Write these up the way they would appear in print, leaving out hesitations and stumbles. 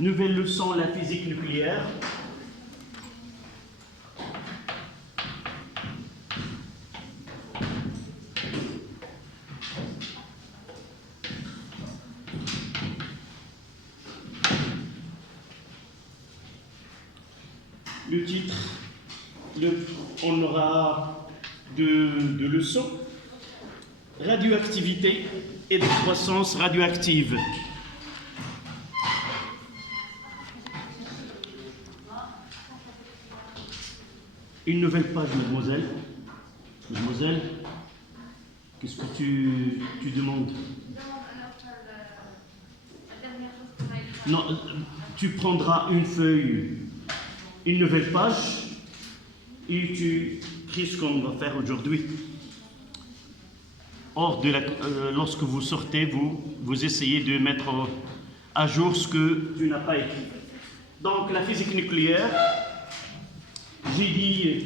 Nouvelle leçon, la physique nucléaire. Le titre, on aura deux leçons. Radioactivité et décroissance radioactive. Une nouvelle page, mademoiselle. Mademoiselle, qu'est-ce que tu demandes? Non, tu prendras une feuille, une nouvelle page, et tu écris ce qu'on va faire aujourd'hui. Or, lorsque vous sortez, vous essayez de mettre à jour ce que tu n'as pas écrit. Donc, la physique nucléaire, j'ai dit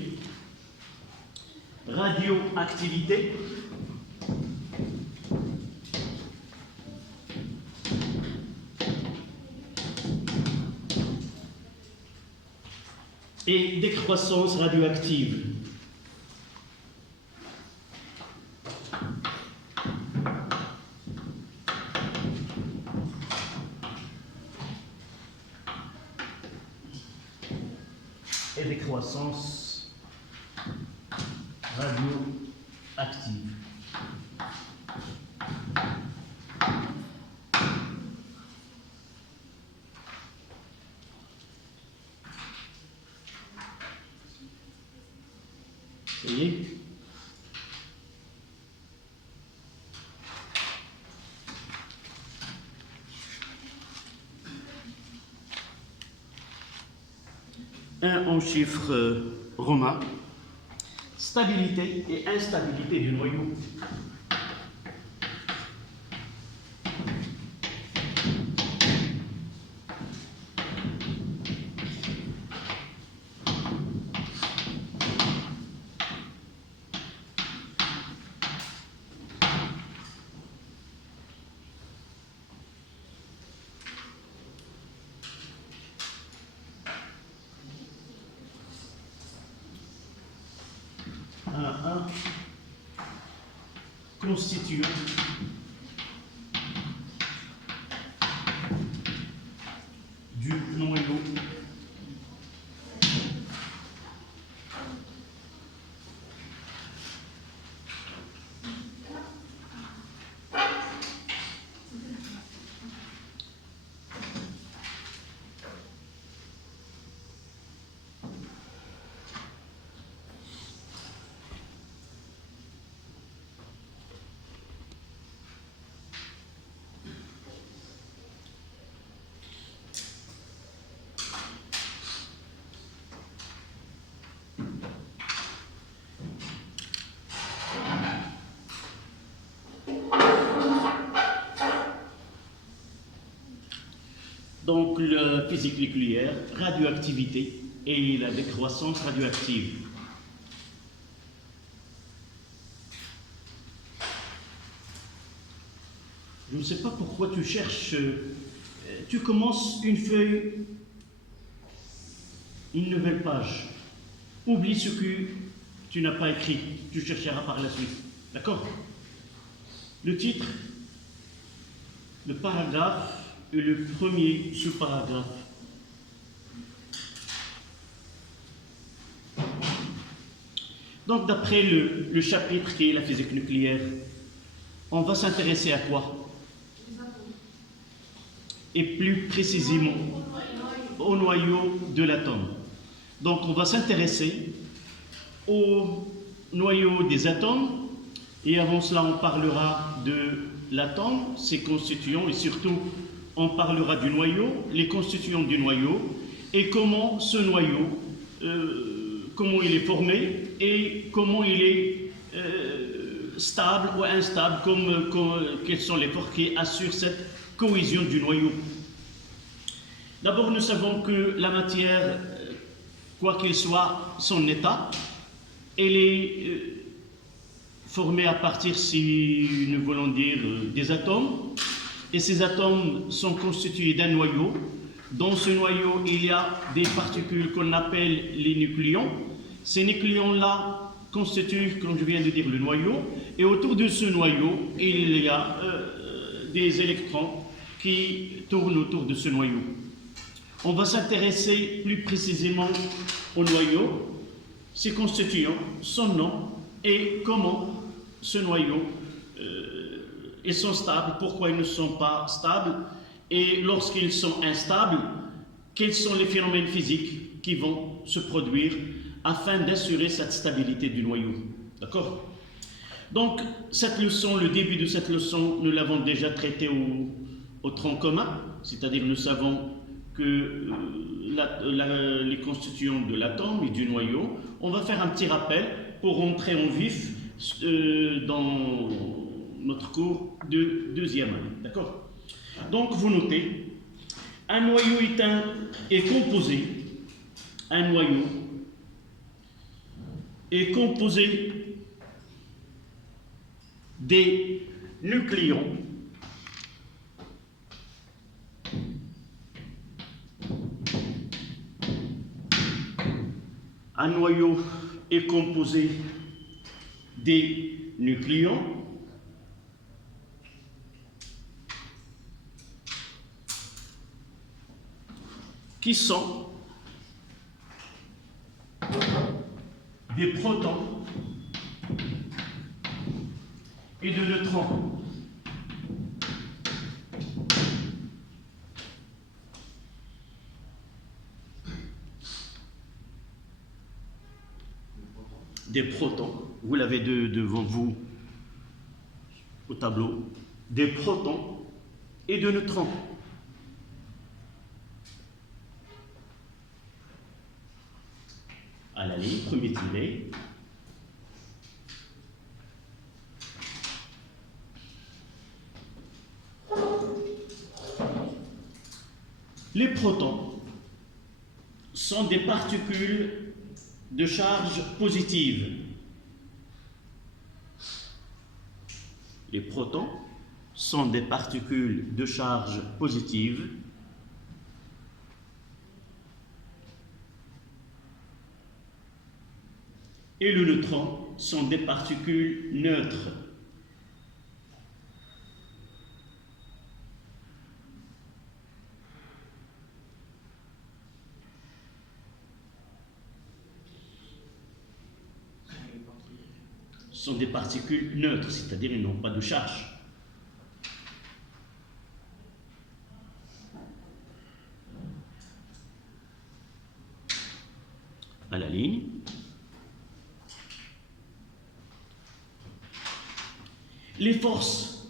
radioactivité. Et décroissance radioactive. Et décroissance radioactive. Ça y est. Un en chiffres romains, stabilité et instabilité du noyau. Un constituant du noyau Donc, la physique nucléaire, radioactivité et la décroissance radioactive. Je ne sais pas pourquoi tu cherches, tu commences une feuille, une nouvelle page. Oublie ce que tu n'as pas écrit, tu chercheras par la suite. D'accord? Le titre, le paragraphe, et le premier sous-paragraphe. Donc, d'après le chapitre qui est la physique nucléaire, on va s'intéresser à quoi? Et plus précisément, au noyau de l'atome. Donc, on va s'intéresser au noyau des atomes, et avant cela, on parlera de l'atome, ses constituants, et surtout, on parlera du noyau, les constituants du noyau, et comment ce noyau, comment il est formé, et comment il est stable ou instable, quelles sont les forces qui assurent cette cohésion du noyau. D'abord, nous savons que la matière, quoi qu'il soit son état, elle est formée à partir, si nous voulons dire, des atomes. Et ces atomes sont constitués d'un noyau. Dans ce noyau, il y a des particules qu'on appelle les nucléons. Ces nucléons-là constituent, comme je viens de dire, le noyau. Et autour de ce noyau, il y a des électrons qui tournent autour de ce noyau. On va s'intéresser plus précisément au noyau, ses constituants, son nom et comment ce noyau ils sont stables, pourquoi ils ne sont pas stables, et lorsqu'ils sont instables, quels sont les phénomènes physiques qui vont se produire afin d'assurer cette stabilité du noyau. D'accord? Donc, cette leçon, le début de cette leçon, nous l'avons déjà traité au tronc commun, c'est-à-dire nous savons que les constituants de l'atome et du noyau. On va faire un petit rappel pour rentrer en vif dans notre cours de deuxième année. D'accord? Donc, vous notez, un noyau est composé, un noyau est composé des nucléons un noyau est composé des nucléons qui sont des protons et de neutrons. Des protons, vous l'avez devant vous au tableau, des protons et de neutrons. À la ligne, premier tiret. Les protons sont des particules de charge positive. Les protons sont des particules de charge positive et le neutron sont des particules neutres. Sont des particules neutres, c'est-à-dire ils n'ont pas de charge. À la ligne. Les forces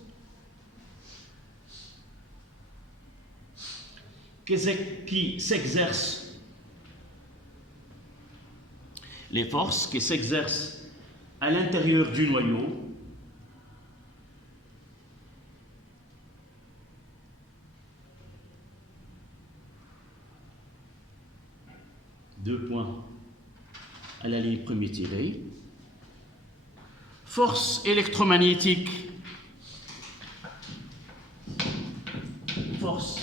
qui s'exercent, les forces qui s'exercent à l'intérieur du noyau deux points à la ligne premier tiré. Force électromagnétique, force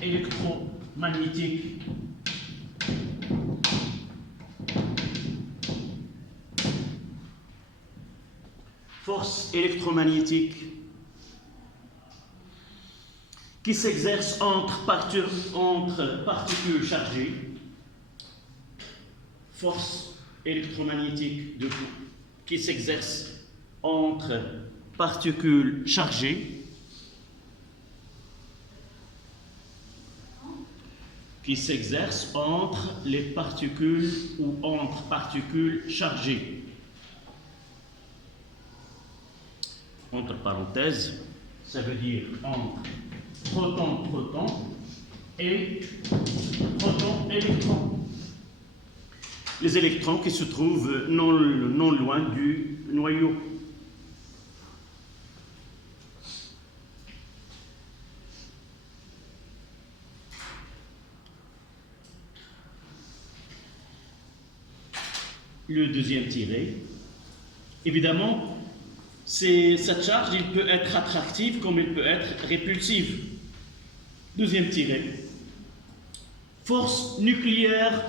électromagnétique force électromagnétique qui s'exerce entre particules chargées, force électromagnétique qui s'exerce entre particules chargées, qui s'exerce entre les particules ou entre particules chargées. Entre parenthèses, ça veut dire entre proton et proton-électron. Les électrons qui se trouvent non loin du noyau. Le deuxième tiré. Évidemment, cette charge, il peut être attractive comme il peut être répulsive. Deuxième tiré. Force nucléaire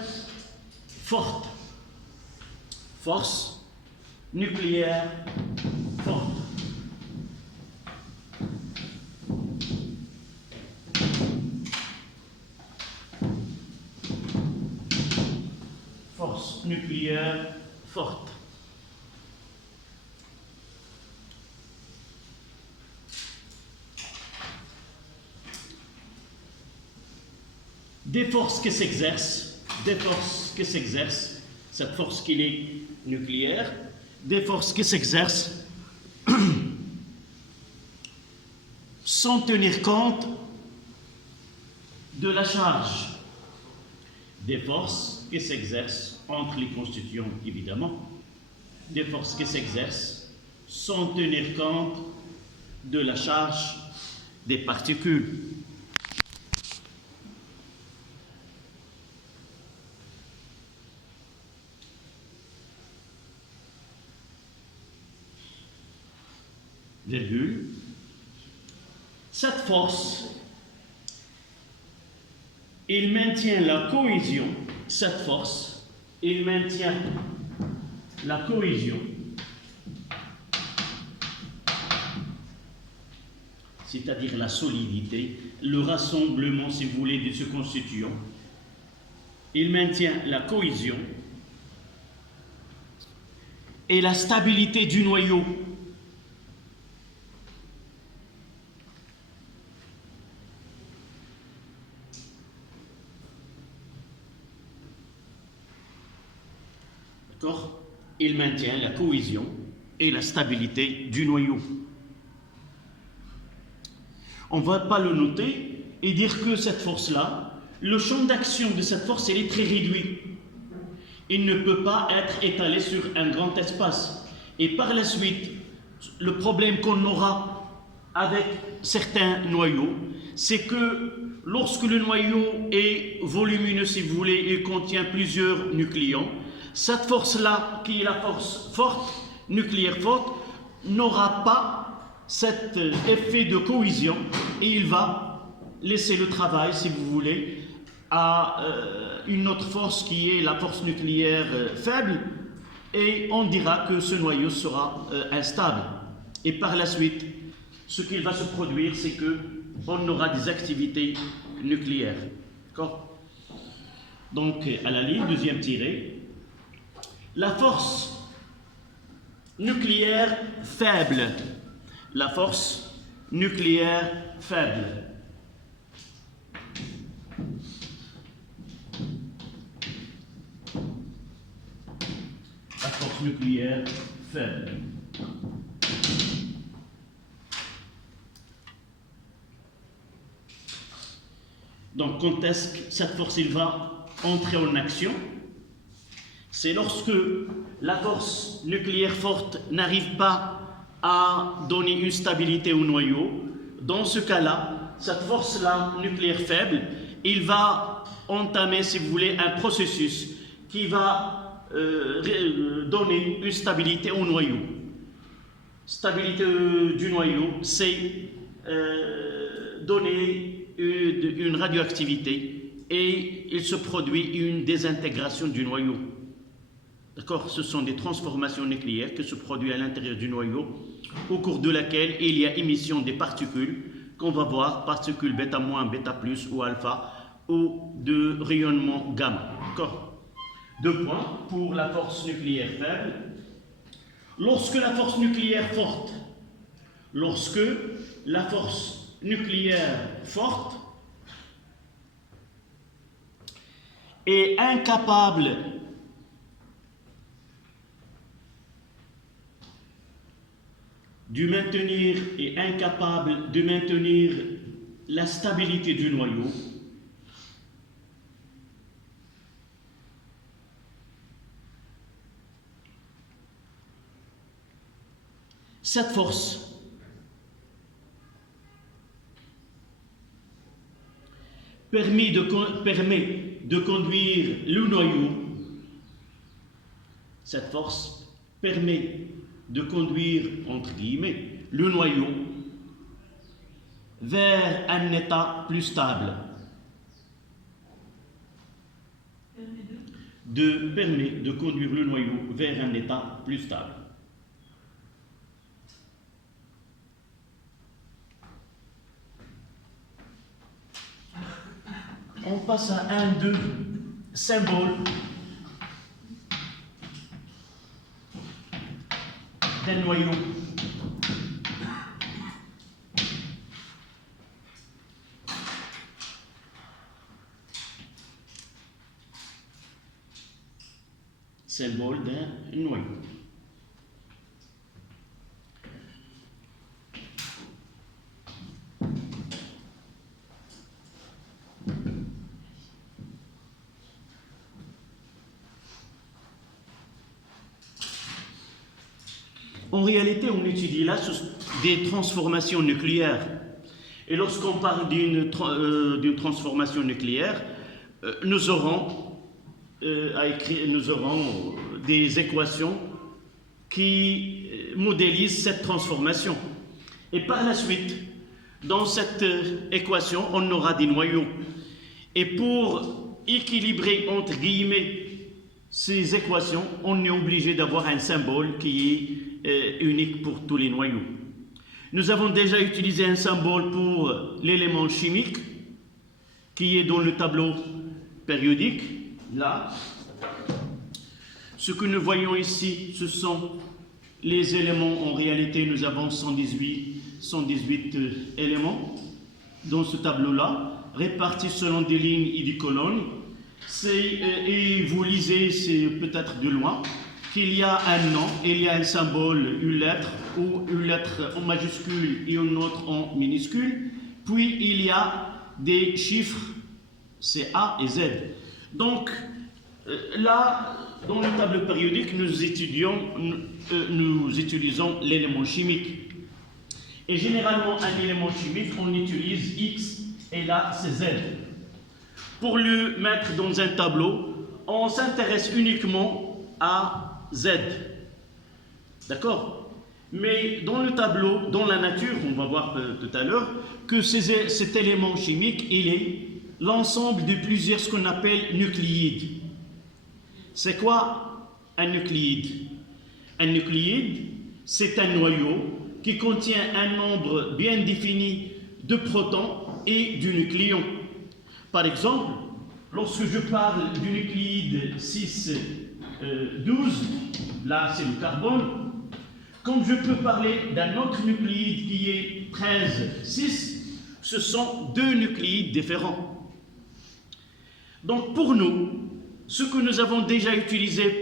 forte. Force nucléaire forte. Force nucléaire forte. Des forces qui s'exercent, cette force qui est nucléaire, des forces qui s'exercent sans tenir compte de la charge. Des forces qui s'exercent entre les constituants, évidemment, des forces qui s'exercent sans tenir compte de la charge des particules. Virgule. Cette force, il maintient la cohésion. Cette force, il maintient la cohésion, c'est-à-dire la solidité, le rassemblement, si vous voulez, de ce constituant. Il maintient la cohésion et la stabilité du noyau. D'accord ? Il maintient la cohésion et la stabilité du noyau. On ne va pas le noter et dire que cette force-là, le champ d'action de cette force, elle est très réduit. Il ne peut pas être étalé sur un grand espace. Et par la suite, le problème qu'on aura avec certains noyaux, c'est que lorsque le noyau est volumineux, si vous voulez, il contient plusieurs nucléons, cette force-là, qui est la force forte, nucléaire forte, n'aura pas cet effet de cohésion et il va laisser le travail, si vous voulez, à une autre force qui est la force nucléaire faible et on dira que ce noyau sera instable. Et par la suite, ce qui va se produire, c'est qu'on aura des activités nucléaires. D'accord ? Donc, à la ligne, deuxième tiré. La force nucléaire faible. La force nucléaire faible. La force nucléaire faible. Donc, quand est-ce que cette force il va entrer en action? C'est lorsque la force nucléaire forte n'arrive pas à donner une stabilité au noyau. Dans ce cas-là, cette force-là, nucléaire faible, il va entamer, si vous voulez, un processus qui va donner une stabilité au noyau. Stabilité du noyau, c'est donner une radioactivité et il se produit une désintégration du noyau. D'accord ? Ce sont des transformations nucléaires qui se produisent à l'intérieur du noyau, au cours de laquelle il y a émission des particules qu'on va voir, particules bêta-, bêta+, ou alpha, ou de rayonnement gamma. D'accord ? 2 points pour la force nucléaire faible. Lorsque la force nucléaire forte, est incapable de maintenir la stabilité du noyau, cette force permet de conduire le noyau. Cette force permet de conduire, entre guillemets, le noyau vers un état plus stable. Permet de conduire le noyau vers un état plus stable. On passe à un de symbole d'un noyau. Symbole d'un noyau. En réalité, on étudie là des transformations nucléaires. Et lorsqu'on parle d'une transformation nucléaire, nous aurons des équations qui modélisent cette transformation. Et par la suite, dans cette équation, on aura des noyaux. Et pour équilibrer, entre guillemets, ces équations, on est obligé d'avoir un symbole qui est unique pour tous les noyaux. Nous avons déjà utilisé un symbole pour l'élément chimique, qui est dans le tableau périodique. Là, ce que nous voyons ici, ce sont les éléments. En réalité, nous avons 118 éléments dans ce tableau-là, répartis selon des lignes et des colonnes. Et vous lisez, c'est peut-être de loin, qu'il y a un nom, il y a un symbole, une lettre, ou une lettre en majuscule et une autre en minuscule. Puis il y a des chiffres, c'est A et Z. Donc, là, dans le tableau périodique, nous utilisons l'élément chimique. Et généralement, un élément chimique, on utilise X, et là, c'est Z. Pour le mettre dans un tableau, on s'intéresse uniquement à Z. D'accord? Mais dans le tableau, dans la nature, on va voir tout à l'heure, que cet élément chimique, il est l'ensemble de plusieurs, ce qu'on appelle nucléides. C'est quoi un nucléide? Un nucléide, c'est un noyau qui contient un nombre bien défini de protons et de nucléons. Par exemple, lorsque je parle du nucléide 6, 12, là c'est le carbone, comme je peux parler d'un autre nucléide qui est 13, 6, ce sont deux nucléides différents. Donc pour nous, ce que nous avons déjà utilisé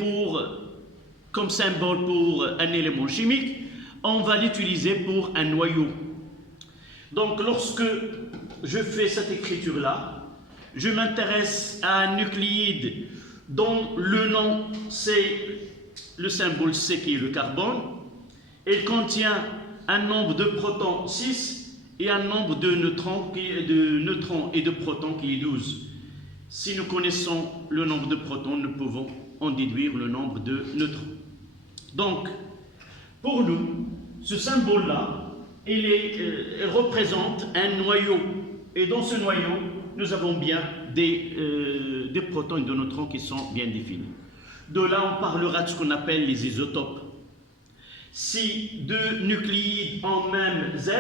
comme symbole pour un élément chimique, on va l'utiliser pour un noyau. Donc lorsque je fais cette écriture-là, je m'intéresse à un nucléide dont le nom c'est le symbole C qui est le carbone. Il contient un nombre de protons 6 et un nombre de neutrons et de protons qui est 12. Si nous connaissons le nombre de protons, nous pouvons en déduire le nombre de neutrons. Donc, pour nous, ce symbole-là, il représente un noyau. Et dans ce noyau, nous avons bien des protons et des neutrons qui sont bien définis. De là, on parlera de ce qu'on appelle les isotopes. Si deux nucléides ont même Z,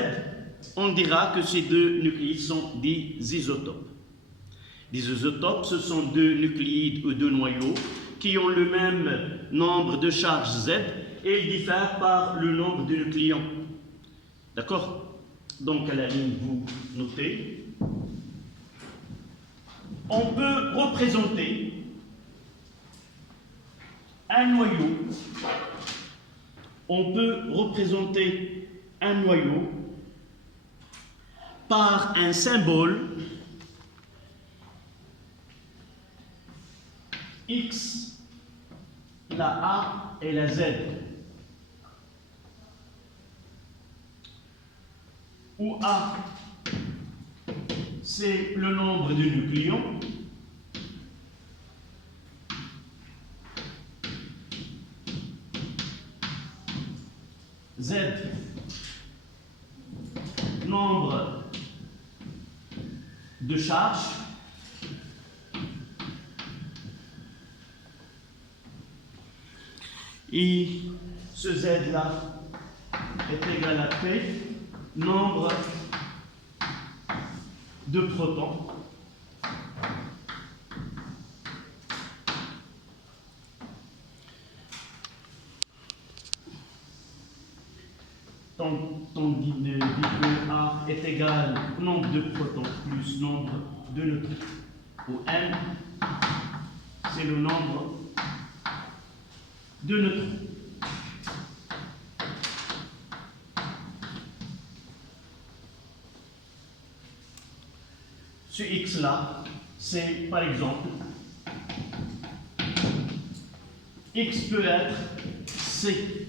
on dira que ces deux nucléides sont des isotopes. Les isotopes, ce sont deux nucléides ou deux noyaux qui ont le même nombre de charges Z et ils diffèrent par le nombre de nucléons. D'accord? Donc à la ligne, vous notez. On peut représenter un noyau. On peut représenter un noyau par un symbole X, la A et la Z. Où A, c'est le nombre de nucléons. Z, nombre de charge et ce Z-là est égal à P, nombre de protons ton dit que A est égal au nombre de protons plus nombre de neutrons, où N c'est le nombre de neutrons. Ce X là, c'est par exemple, X peut être C.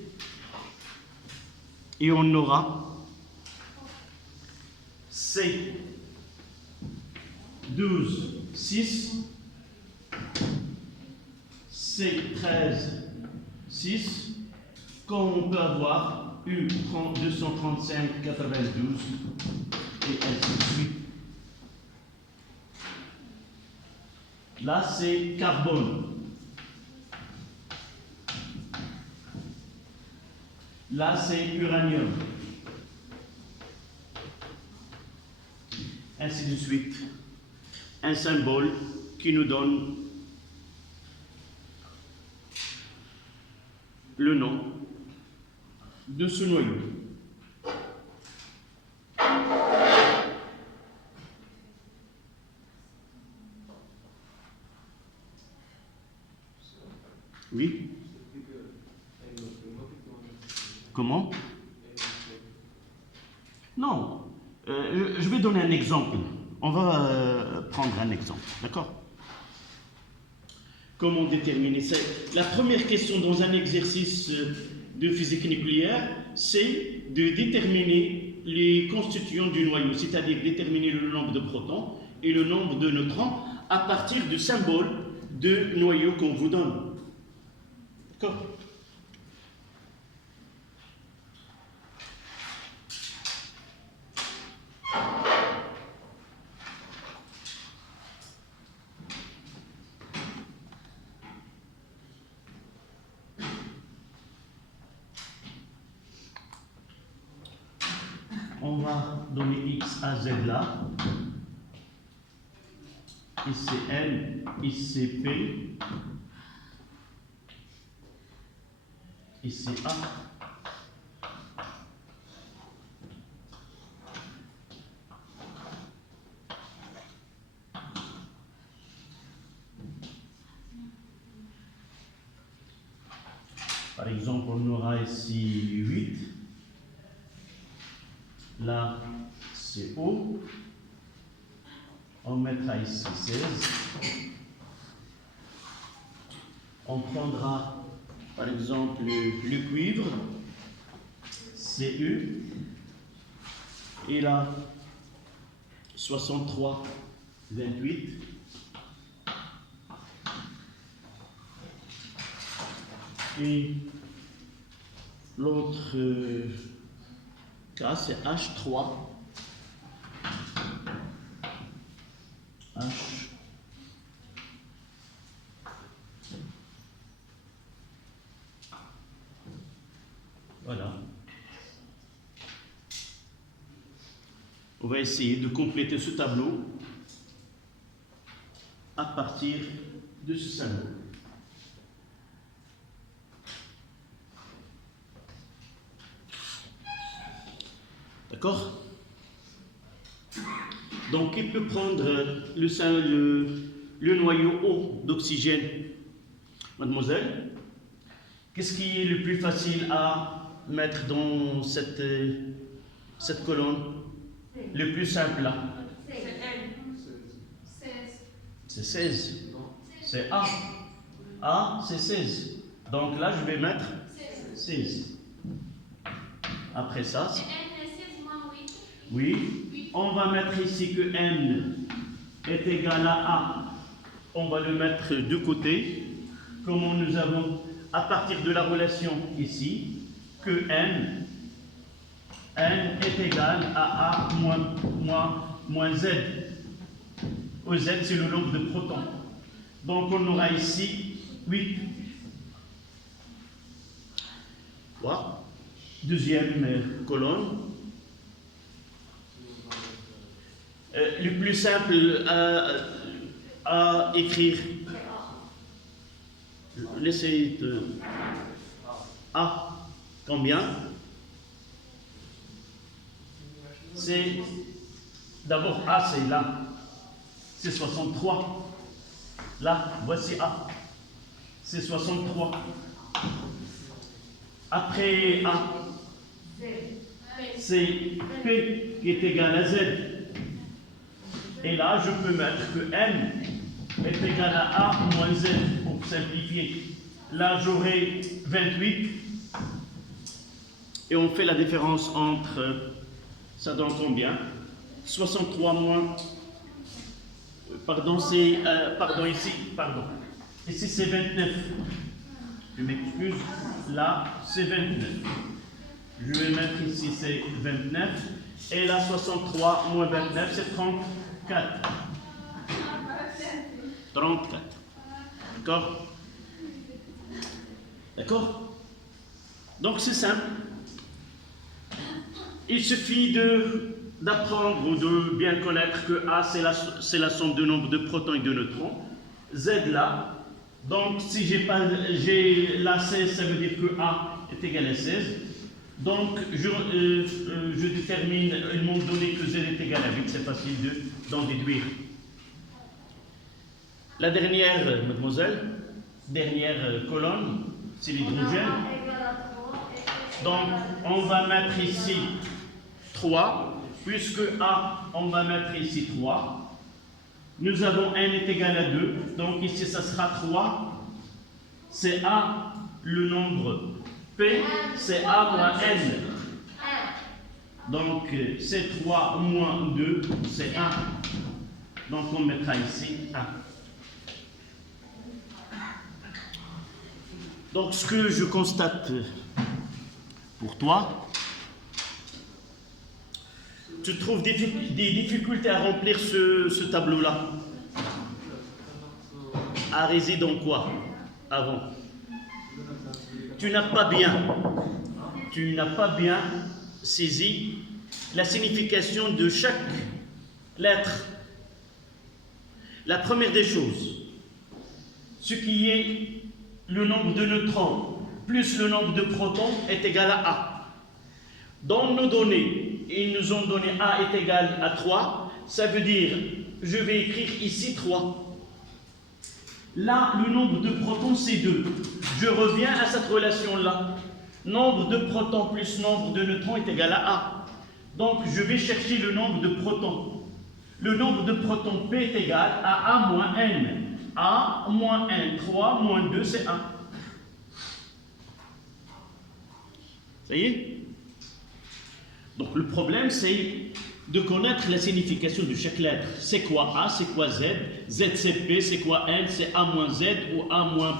Et on aura C 12, 6, C 13, 6, comme on peut avoir U 235, 92 et ainsi de suite. Là, c'est carbone. Là, c'est uranium. Ainsi de suite. Un symbole qui nous donne le nom de ce noyau. Oui? Comment? Non. Je vais donner un exemple. On va prendre un exemple. D'accord? Comment déterminer ça? La première question dans un exercice de physique nucléaire, c'est de déterminer les constituants du noyau, c'est-à-dire déterminer le nombre de protons et le nombre de neutrons à partir du symbole de noyau qu'on vous donne. D'accord? On va donner X à Z là. Ici N, ici P, ici A. Par exemple, on aura ici 8. Là, c'est O. On mettra ici 16. On prendra, par exemple, le cuivre, CU. Et là, 63, 28. Et l'autre cas, c'est H3. H. Voilà. On va essayer de compléter ce tableau à partir de ce symbole. D'accord? Donc, il peut prendre le noyau O d'oxygène. Mademoiselle, qu'est-ce qui est le plus facile à mettre dans cette colonne? Le plus simple là? C'est 16. C'est A. A, c'est 16. Donc là, je vais mettre 16. Après ça, oui, on va mettre ici que N est égal à A. On va le mettre de côté. Comment nous avons, à partir de la relation ici, que N est égal à A moins Z. OZ, c'est le nombre de protons. Donc on aura ici 8. Voilà. Deuxième colonne. Le plus simple à écrire. Laissez A. Combien? C'est d'abord A, c'est là. C'est 63. Là, voici A. C'est 63. Après A, c'est P qui est égal à Z. Et là, je peux mettre que M est égal à A moins Z pour simplifier. Là, j'aurai 28. Et on fait la différence entre, ça donne combien? 63 moins, pardon, c'est, ici c'est 29. Je m'excuse, là c'est 29. Je vais mettre ici c'est 29. Et là 63 moins 29 c'est 34. 34. D'accord? D'accord? Donc c'est simple. Il suffit d'apprendre ou de bien connaître que A, c'est la somme de nombre de protons et de neutrons. Z là. Donc, si j'ai la 16, ça veut dire que A est égal à 16. Donc, je détermine, ils m'ont donné que Z est égal à 8. C'est facile d'en déduire. La dernière, mademoiselle, dernière colonne, c'est l'hydrogène. Donc, on va mettre ici 3, puisque A, on va mettre ici 3. Nous avons N est égal à 2, donc ici ça sera 3. C'est A, le nombre P, c'est A moins N. Donc c'est 3 moins 2, c'est 1. Donc on mettra ici 1. Donc ce que je constate pour toi, tu trouves des difficultés à remplir ce tableau-là. A réside en quoi avant? Tu n'as pas bien saisi la signification de chaque lettre. La première des choses, ce qui est le nombre de neutrons plus le nombre de protons est égal à A. Dans nos données, ils nous ont donné A est égal à 3, ça veut dire, je vais écrire ici 3. Là, le nombre de protons, c'est 2. Je reviens à cette relation-là. Nombre de protons plus nombre de neutrons est égal à A. Donc, je vais chercher le nombre de protons. Le nombre de protons P est égal à A moins N. A moins N, 3 moins 2, c'est 1. Ça y est? Donc le problème, c'est de connaître la signification de chaque lettre. C'est quoi A, c'est quoi Z? Z c'est P, c'est quoi N? C'est A moins Z ou A moins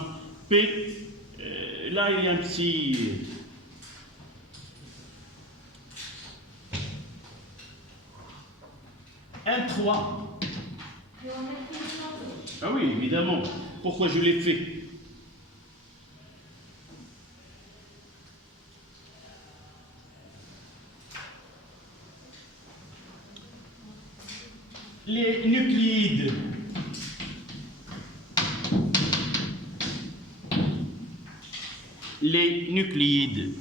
P? Là, il y a un petit... Un 3. Ah oui, évidemment. Pourquoi je l'ai fait? Les nucléides. Les nucléides.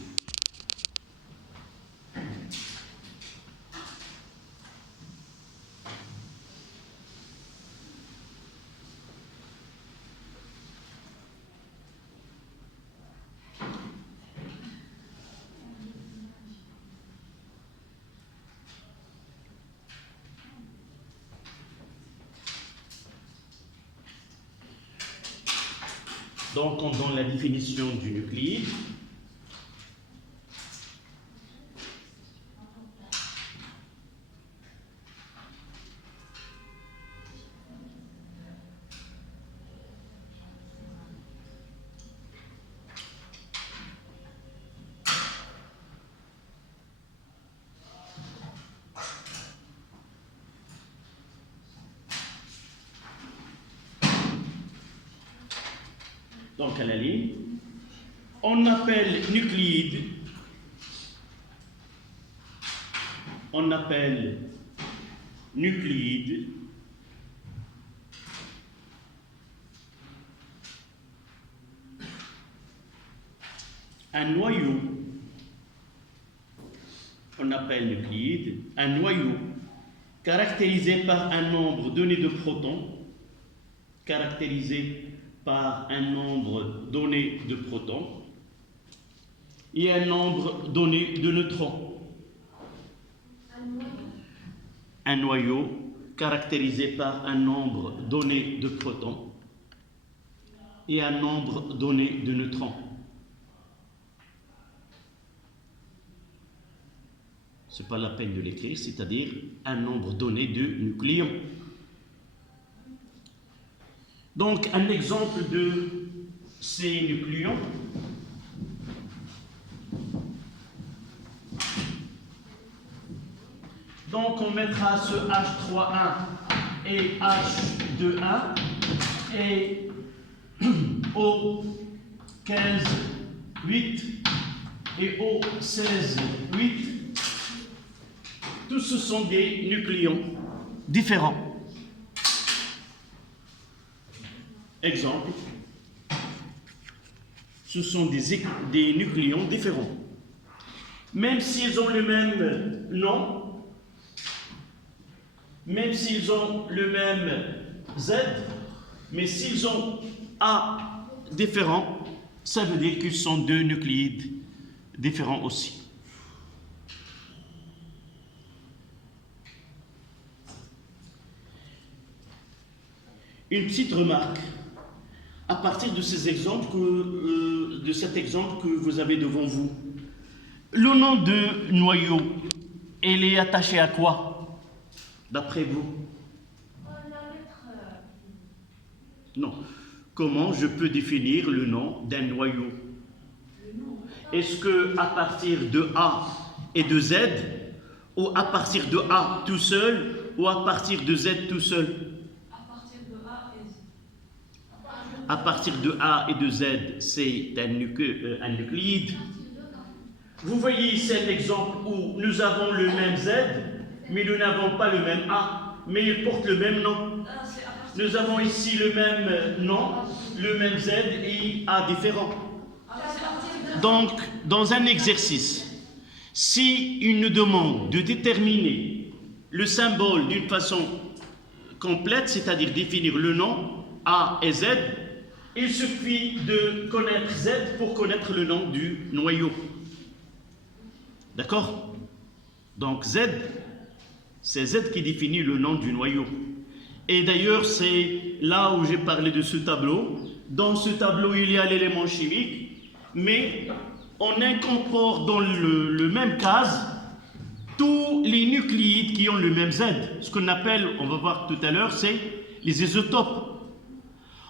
Donc, on donne la définition du nucléide. donc à la ligne, on appelle nucléide, un noyau, on appelle nucléide, un noyau caractérisé par un nombre donné de protons, et un nombre donné de neutrons. Un noyau caractérisé par un nombre donné de protons et un nombre donné de neutrons. Ce n'est pas la peine de l'écrire, c'est-à-dire un nombre donné de nucléons. Donc, un exemple de ces nucléons. Donc, on mettra ce H3,1 et H2,1 et O15,8 et O16,8. Tous ce sont des nucléons différents. Exemple, ce sont des nucléons différents. Même s'ils ont le même nom, même s'ils ont le même Z, mais s'ils ont A différent, ça veut dire qu'ils sont deux nucléides différents aussi. Une petite remarque. À partir de ces exemples de cet exemple que vous avez devant vous, le nom de noyau, il est attaché à quoi, d'après vous? Non. Comment je peux définir le nom d'un noyau? Est-ce que à partir de A et de Z, ou à partir de A tout seul, ou à partir de Z tout seul? À partir de A et de Z, c'est un nucléide. Vous voyez ici un exemple où nous avons le même Z, mais nous n'avons pas le même A, mais ils portent le même nom. Nous avons ici le même nom, le même Z et A différent. Donc, dans un exercice, si il nous demande de déterminer le symbole d'une façon complète, c'est-à-dire définir le nom A et Z, il suffit de connaître Z pour connaître le nom du noyau. D'accord? Donc Z, c'est Z qui définit le nom du noyau. Et d'ailleurs, c'est là où j'ai parlé de ce tableau. Dans ce tableau, il y a l'élément chimique, mais on incorpore dans le même case tous les nucléides qui ont le même Z. Ce qu'on appelle, on va voir tout à l'heure, c'est les isotopes.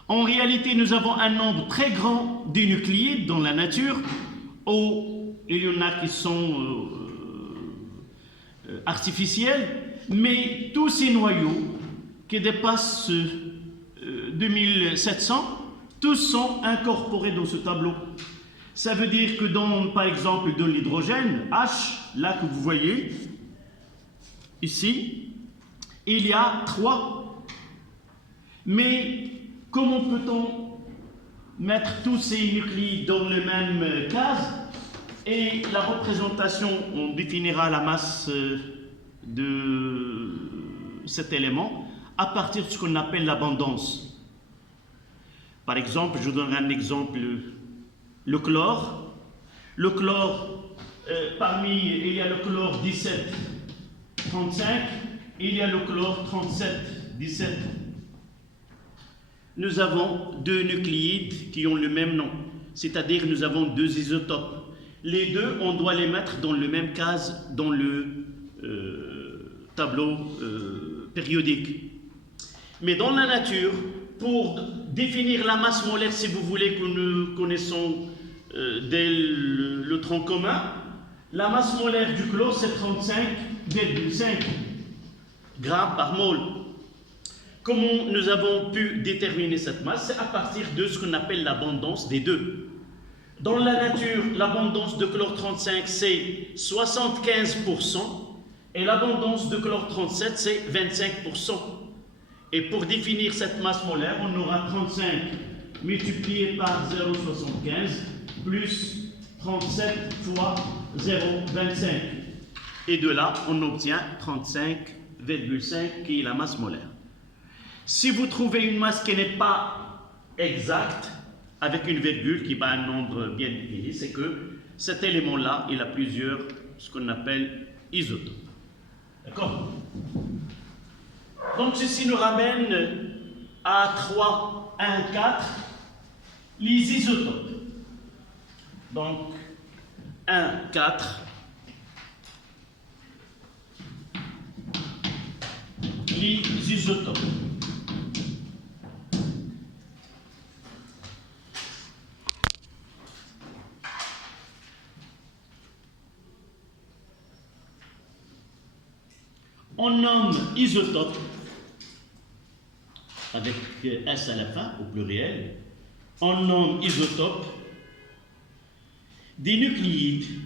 En réalité, nous avons un nombre très grand de nucléides dans la nature, où il y en a qui sont artificiels, mais tous ces noyaux qui dépassent 2700, tous sont incorporés dans ce tableau. Ça veut dire que par exemple, de l'hydrogène, H, là que vous voyez, ici, il y a 3. Mais comment peut-on mettre tous ces nucléides dans le même case? Et la représentation, on définira la masse de cet élément à partir de ce qu'on appelle l'abondance. Par exemple, je vous donnerai un exemple, le chlore. Le chlore, il y a le chlore 17,35, il y a le chlore 37,17. Nous avons deux nucléides qui ont le même nom, c'est-à-dire nous avons deux isotopes. Les deux, on doit les mettre dans le même case dans le tableau périodique. Mais dans la nature, pour définir la masse molaire, si vous voulez, que nous connaissons dès le tronc commun, la masse molaire du chlore, c'est 35,5 grammes par mol. Comment nous avons pu déterminer cette masse? C'est à partir de ce qu'on appelle l'abondance des deux. Dans la nature, l'abondance de chlore 35, c'est 75%, et l'abondance de chlore 37, c'est 25%. Et pour définir cette masse molaire, on aura 35 multiplié par 0,75 plus 37 fois 0,25. Et de là, on obtient 35,5 qui est la masse molaire. Si vous trouvez une masse qui n'est pas exacte, avec une virgule qui bat un nombre bien défini, c'est que cet élément-là, il a plusieurs, ce qu'on appelle isotopes. D'accord? Donc ceci nous ramène à 3, 1, 4, les isotopes. Donc 1, 4, les isotopes. On nomme isotope, avec S à la fin, au pluriel, on nomme isotope des nucléides.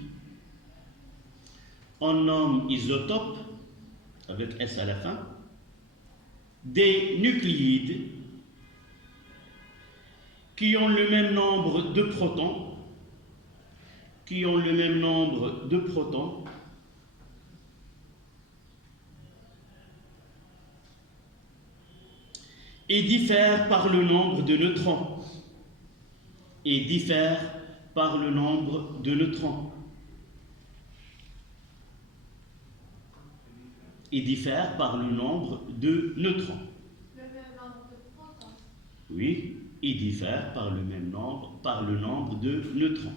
On nomme isotope, avec S à la fin, des nucléides qui ont le même nombre de protons, et diffèrent par le nombre de neutrons. Oui, ils diffèrent par le nombre de neutrons.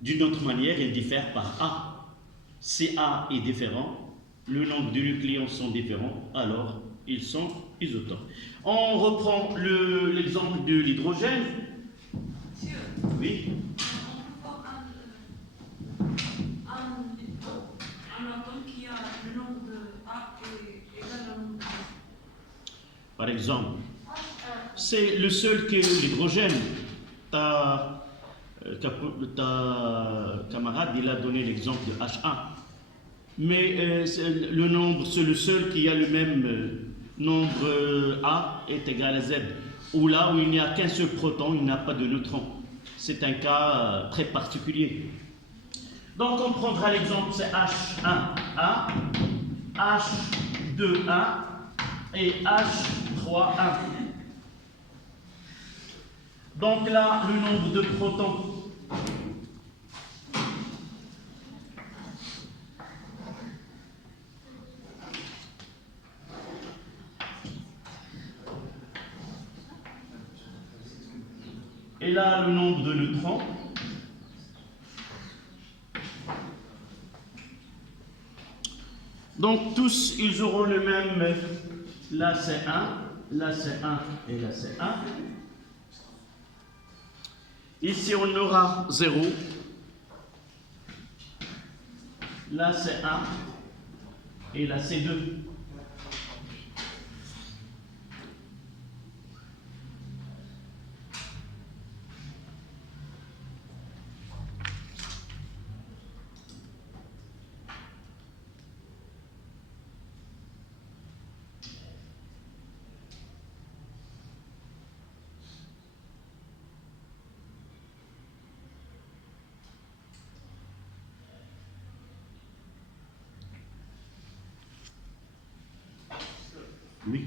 D'une autre manière, ils diffèrent par A. Si A est différent, le nombre de nucléons sont différents, alors ils sont isotopes. On reprend l'exemple de l'hydrogène. Monsieur, Oui. on peut un atome qui a le nombre de A égal au nombre de A. Par exemple, c'est le seul qui est l'hydrogène. Ta camarade, il a donné l'exemple de H1. Mais le nombre, c'est le seul qui a le même nombre A est égal à Z. Ou là où il n'y a qu'un seul proton, il n'y a pas de neutron. C'est un cas très particulier. Donc on prendra l'exemple, c'est H1A, H2A et H3A. Donc là, le nombre de protons. Et là, le nombre de neutrons. Donc tous, ils auront le même. Là c'est 1, là c'est 1 et là c'est 1. Ici on aura 0. Là c'est 1 et là c'est 2. Oui.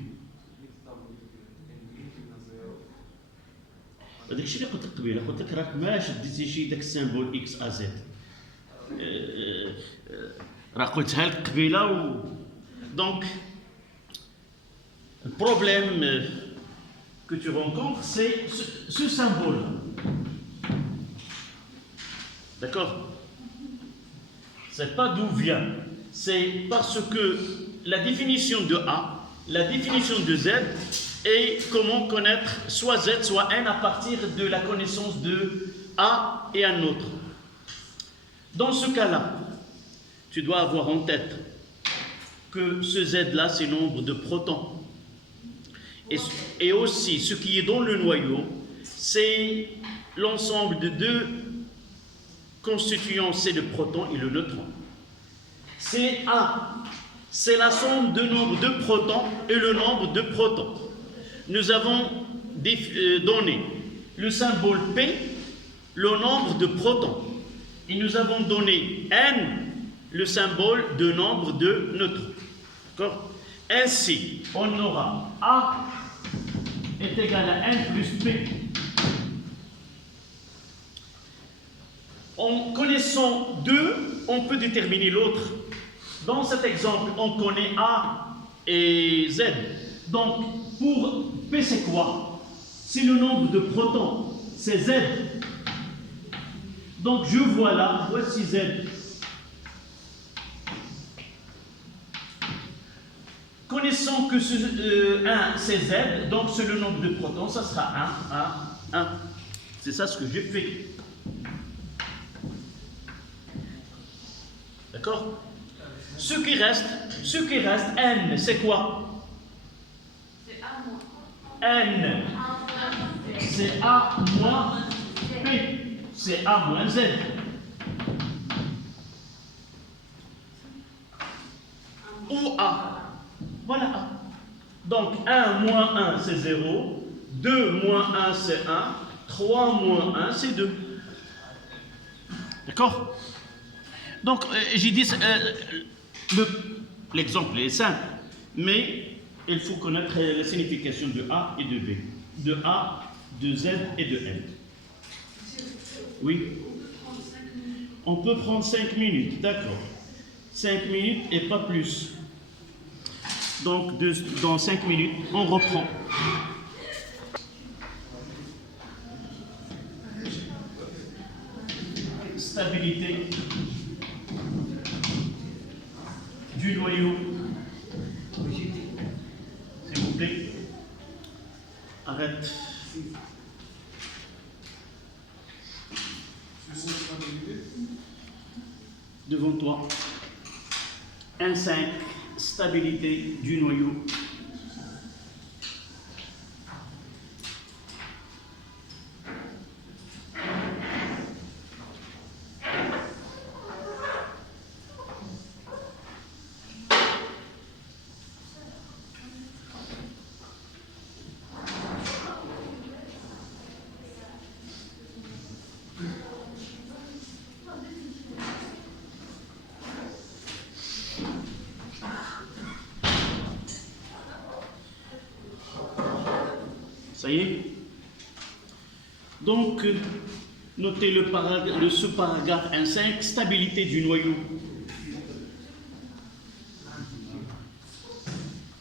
هذاك الشيء اللي قلت لك قبيله، قلت لك راك ما شديتي شي داك السيمبول اكس ا زد. راه قلتها لك قبيله دونك le problème que tu rencontres, c'est ce symbole. D'accord? C'est pas d'où vient. C'est parce que la définition de A, la définition de Z, et comment connaître soit Z, soit N à partir de la connaissance de A et un autre. Dans ce cas-là, tu dois avoir en tête que ce Z-là, c'est le nombre de protons. Et aussi, ce qui est dans le noyau, c'est l'ensemble de deux constituants, c'est le proton et le neutron. C'est A, c'est la somme de nombre de protons et le nombre de protons. Nous avons donné le symbole P, le nombre de protons. Et nous avons donné N, le symbole de nombre de neutrons. D'accord? Ainsi, on aura A est égal à N plus P. En connaissant deux, on peut déterminer l'autre. Dans cet exemple, on connaît A et Z. Donc, pour P, c'est quoi? C'est le nombre de protons. C'est Z. Donc, je vois là, voici Z. Connaissant que ce 1, c'est Z, donc c'est le nombre de protons, ça sera 1, 1, 1. C'est ça ce que j'ai fait. D'accord? Ce qui reste, N, c'est quoi? C'est A moins. N, c'est A moins P, c'est A moins Z. Ou A. Voilà A. Donc 1 moins 1, c'est 0. 2 moins 1, c'est 1. 3 moins 1, c'est 2. D'accord? Donc, j'ai dit, l'exemple est simple, mais il faut connaître la signification de A et de B. De A, de Z et de N. Oui? On peut prendre 5 minutes, d'accord. 5 minutes et pas plus. Donc, dans 5 minutes, on reprend. Stabilité du noyau. S'il vous plaît. Arrête. Devant toi. 1,5. Stabilité du noyau. Ça y est? Donc, notez le sous-paragraphe 1.5, stabilité du noyau.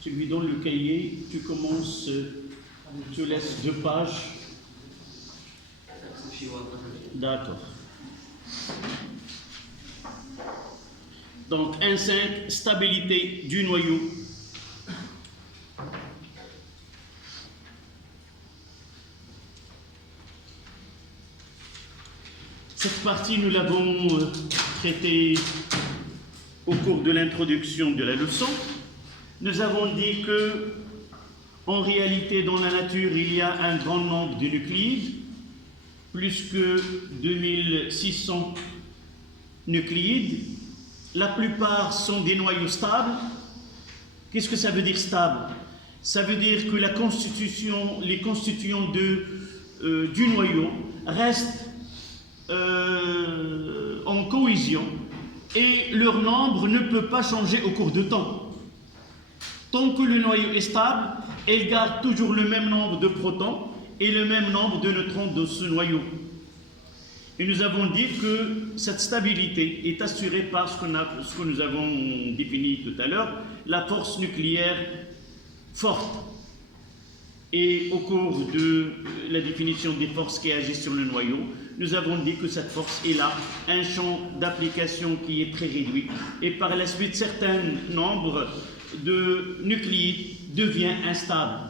Tu lui donnes le cahier, tu commences, tu laisses 2 pages. D'accord. Donc, 1.5, stabilité du noyau. Cette partie, nous l'avons traitée au cours de l'introduction de la leçon. Nous avons dit que, en réalité, dans la nature, il y a un grand nombre de nucléides, plus que 2600 nucléides. La plupart sont des noyaux stables. Qu'est-ce que ça veut dire stable? Ça veut dire que les constituants du noyau restent en cohésion et leur nombre ne peut pas changer au cours de temps. Tant que le noyau est stable, il garde toujours le même nombre de protons et le même nombre de neutrons dans ce noyau. Et nous avons dit que cette stabilité est assurée par ce que nous avons défini tout à l'heure, la force nucléaire forte. Et au cours de la définition des forces qui agissent sur le noyau, nous avons dit que cette force est là, un champ d'application qui est très réduit. Et par la suite, certains nombres de nucléides deviennent instables.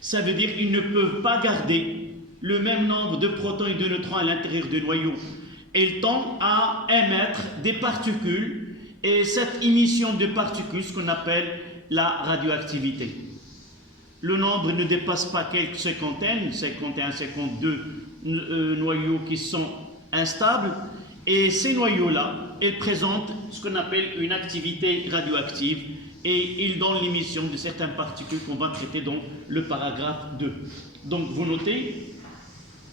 Ça veut dire qu'ils ne peuvent pas garder le même nombre de protons et de neutrons à l'intérieur du noyau. Ils tendent à émettre des particules et cette émission de particules, ce qu'on appelle la radioactivité. Le nombre ne dépasse pas quelques cinquantaines, 51, 52 noyaux qui sont instables, et ces noyaux-là, ils présentent ce qu'on appelle une activité radioactive, et ils donnent l'émission de certaines particules qu'on va traiter dans le paragraphe 2. Donc vous notez,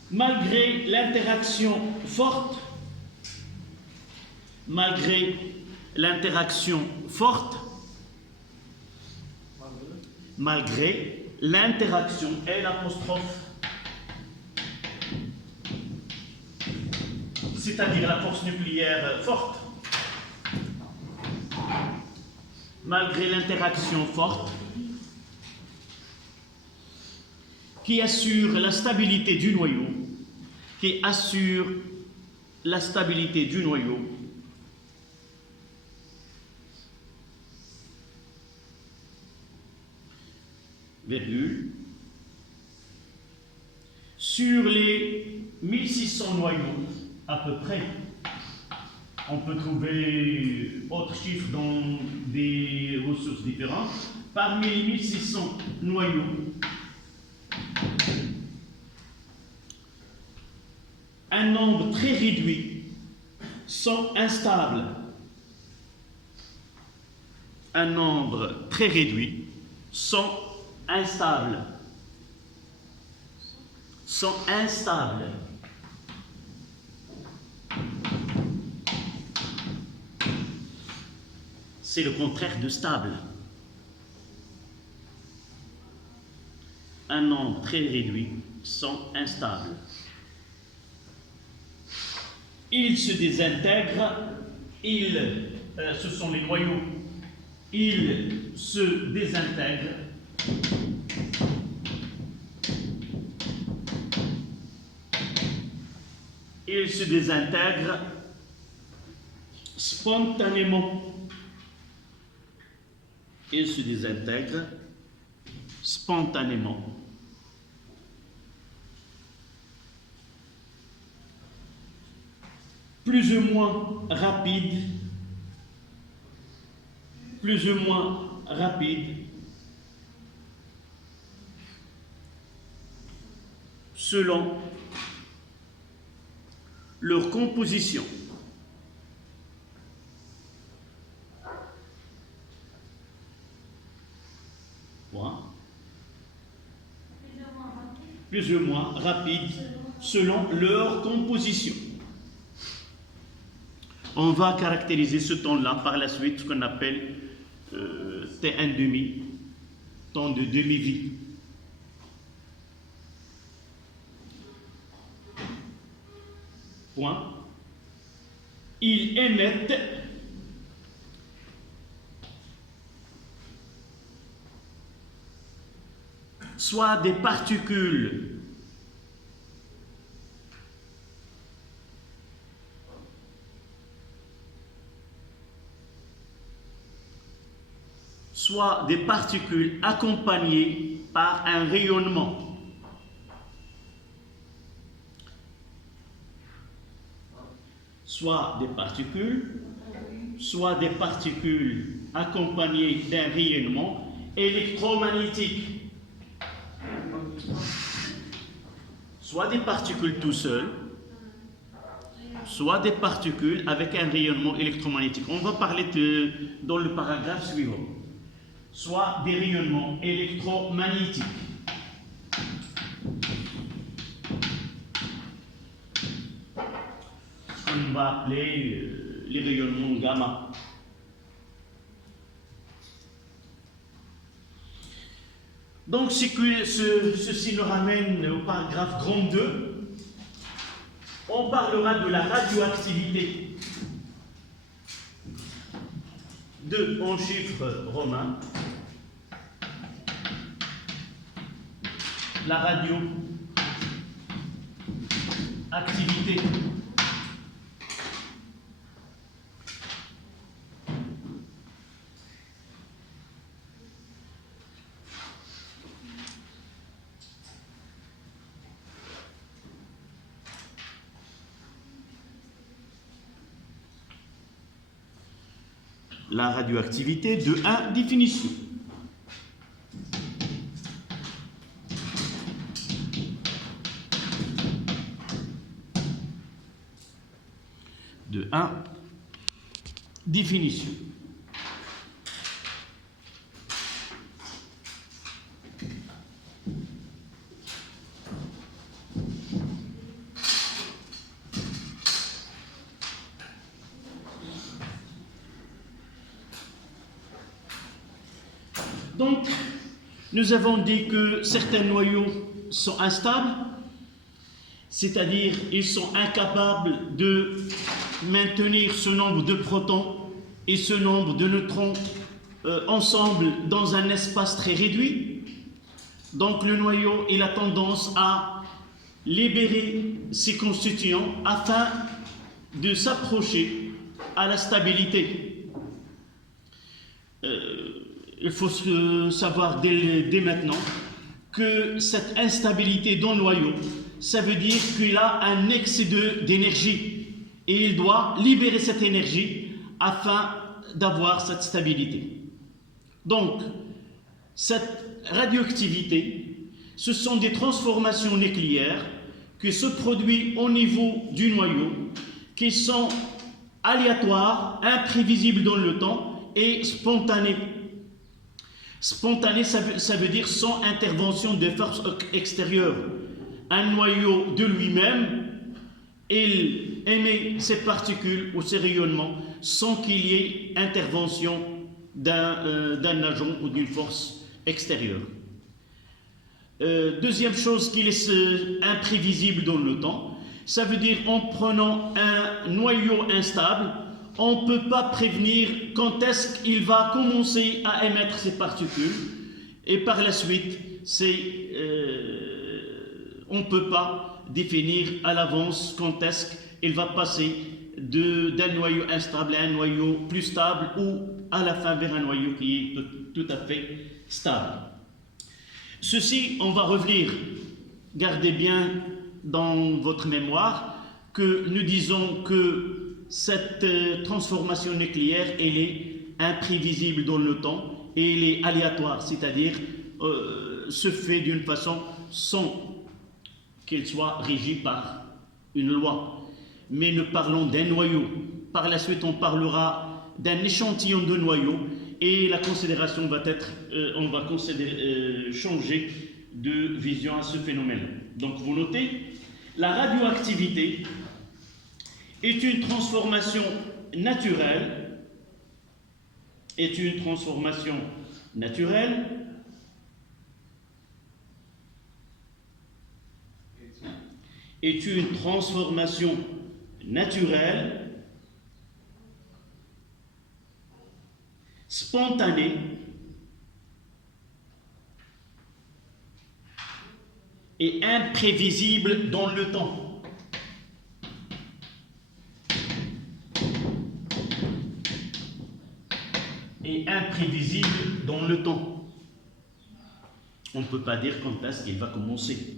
malgré l'interaction forte, malgré l'interaction et l'apostrophe, c'est-à-dire la force nucléaire forte, malgré l'interaction forte, qui assure la stabilité du noyau, virgule, sur les 1600 noyaux à peu près. On peut trouver autres chiffres dans des ressources différentes. Parmi les 1600 noyaux, un nombre très réduit sont instables. Un nombre très réduit sont instables. C'est le contraire de stable. Un nombre très réduit sont instables. Ils se désintègrent, ce sont les noyaux, ils se désintègrent spontanément. Ils se désintègrent spontanément. Plus ou moins rapide, selon leur composition. Plus ou moins rapide selon leur composition. On va caractériser ce temps-là par la suite, ce qu'on appelle T1,5, temps de demi-vie. Point. Ils émettent soit des particules accompagnées par un rayonnement. Soit des particules accompagnées d'un rayonnement électromagnétique. Soit des particules tout seules, soit des particules avec un rayonnement électromagnétique. On va parler dans le paragraphe suivant. Soit des rayonnements électromagnétiques. On va appeler les rayonnements gamma. Donc, ceci nous ramène au paragraphe grand 2. On parlera de la radioactivité. 2 en chiffres romains. La radioactivité. la radioactivité. De 1, définition. De 1, définition. Donc, nous avons dit que certains noyaux sont instables, c'est-à-dire ils sont incapables de maintenir ce nombre de protons et ce nombre de neutrons ensemble dans un espace très réduit. Donc le noyau il a tendance à libérer ses constituants afin de s'approcher à la stabilité. Il faut savoir dès maintenant que cette instabilité dans le noyau, ça veut dire qu'il a un excès d'énergie et il doit libérer cette énergie afin d'avoir cette stabilité. Donc, cette radioactivité, ce sont des transformations nucléaires qui se produisent au niveau du noyau, qui sont aléatoires, imprévisibles dans le temps et spontanées. Spontané, ça veut dire sans intervention de forces extérieures. Un noyau de lui-même, il émet ses particules ou ses rayonnements sans qu'il y ait intervention d'un agent ou d'une force extérieure. Deuxième chose, qu'il est imprévisible dans le temps, ça veut dire en prenant un noyau instable, on ne peut pas prévenir quand est-ce qu'il va commencer à émettre ses particules et par la suite, on ne peut pas définir à l'avance quand est-ce qu'il va passer d'un noyau instable à un noyau plus stable ou à la fin vers un noyau qui est tout à fait stable. Ceci, on va revenir, gardez bien dans votre mémoire que nous disons que cette transformation nucléaire, elle est imprévisible dans le temps et elle est aléatoire, c'est-à-dire se fait d'une façon sans qu'elle soit régie par une loi. Mais nous parlons d'un noyau. Par la suite, on parlera d'un échantillon de noyaux et la considération va être, on va changer de vision à ce phénomène. Donc vous notez, la radioactivité est une transformation naturelle, est une transformation naturelle est une transformation naturelle, spontanée, et imprévisible dans le temps. Et imprévisible dans le temps. On ne peut pas dire quand est-ce qu'il va commencer.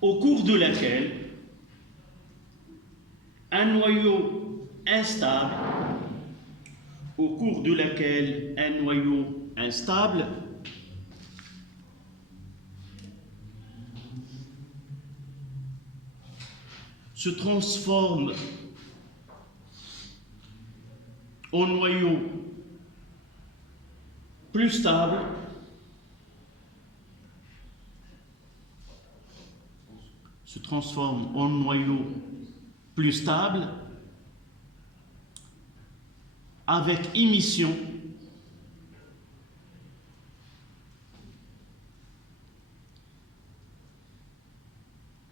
Au cours de laquelle un noyau instable, se transforme en noyau plus stable, avec émission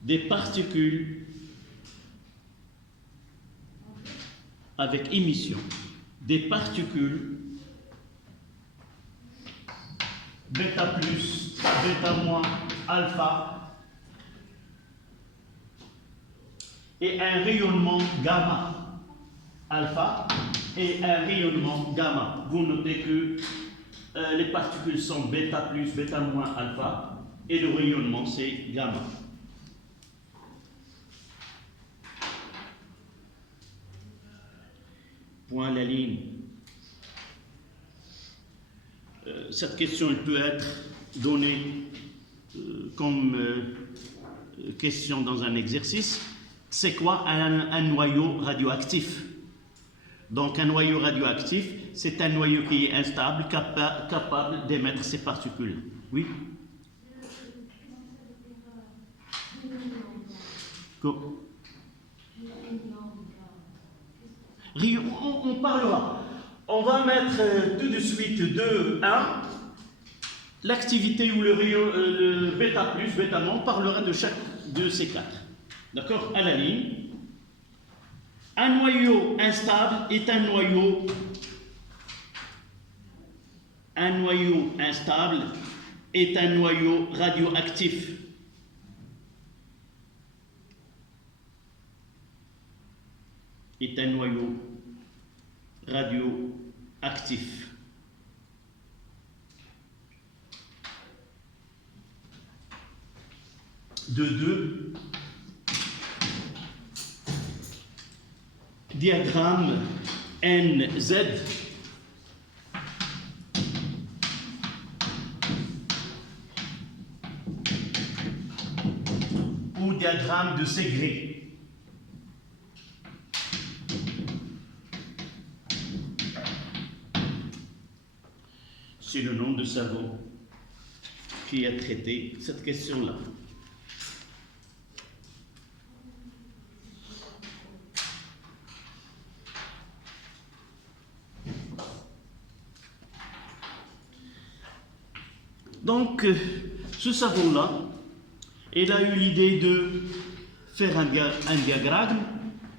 des particules bêta plus, bêta moins, alpha et un rayonnement gamma. Alpha et un rayonnement gamma. Vous notez que les particules sont bêta plus, bêta moins, alpha et le rayonnement c'est gamma. point la ligne. Cette question elle peut être donnée comme question dans un exercice. C'est quoi un noyau radioactif? Donc un noyau radioactif, c'est un noyau qui est instable, capable d'émettre ces particules. Oui? On parlera. On va mettre tout de suite 2, 1. L'activité ou le bêta plus, bêta moins, on parlera de chaque de ces 4. D'accord? À la ligne. Un noyau instable est un noyau. Un noyau instable est un noyau radioactif. Est un noyau radioactif. De 2. Diagramme NZ. Ou diagramme de Ségré. C'est le nom de savant qui a traité cette question-là. Donc, ce savant-là, il a eu l'idée de faire un diagramme.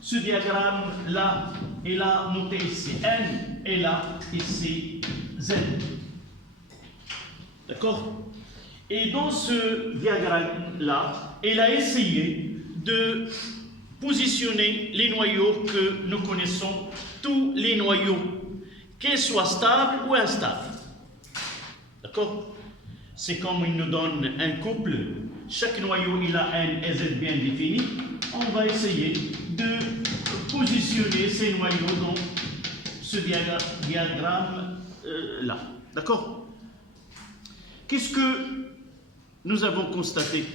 Ce diagramme-là, il a monté ici N et là, ici Z. D'accord? Et dans ce diagramme-là, il a essayé de positionner les noyaux que nous connaissons, tous les noyaux, qu'ils soient stables ou instables. D'accord? C'est comme il nous donne un couple, chaque noyau il a N et Z bien défini. On va essayer de positionner ces noyaux dans ce diagramme-là. D'accord? Qu'est-ce que nous avons constaté?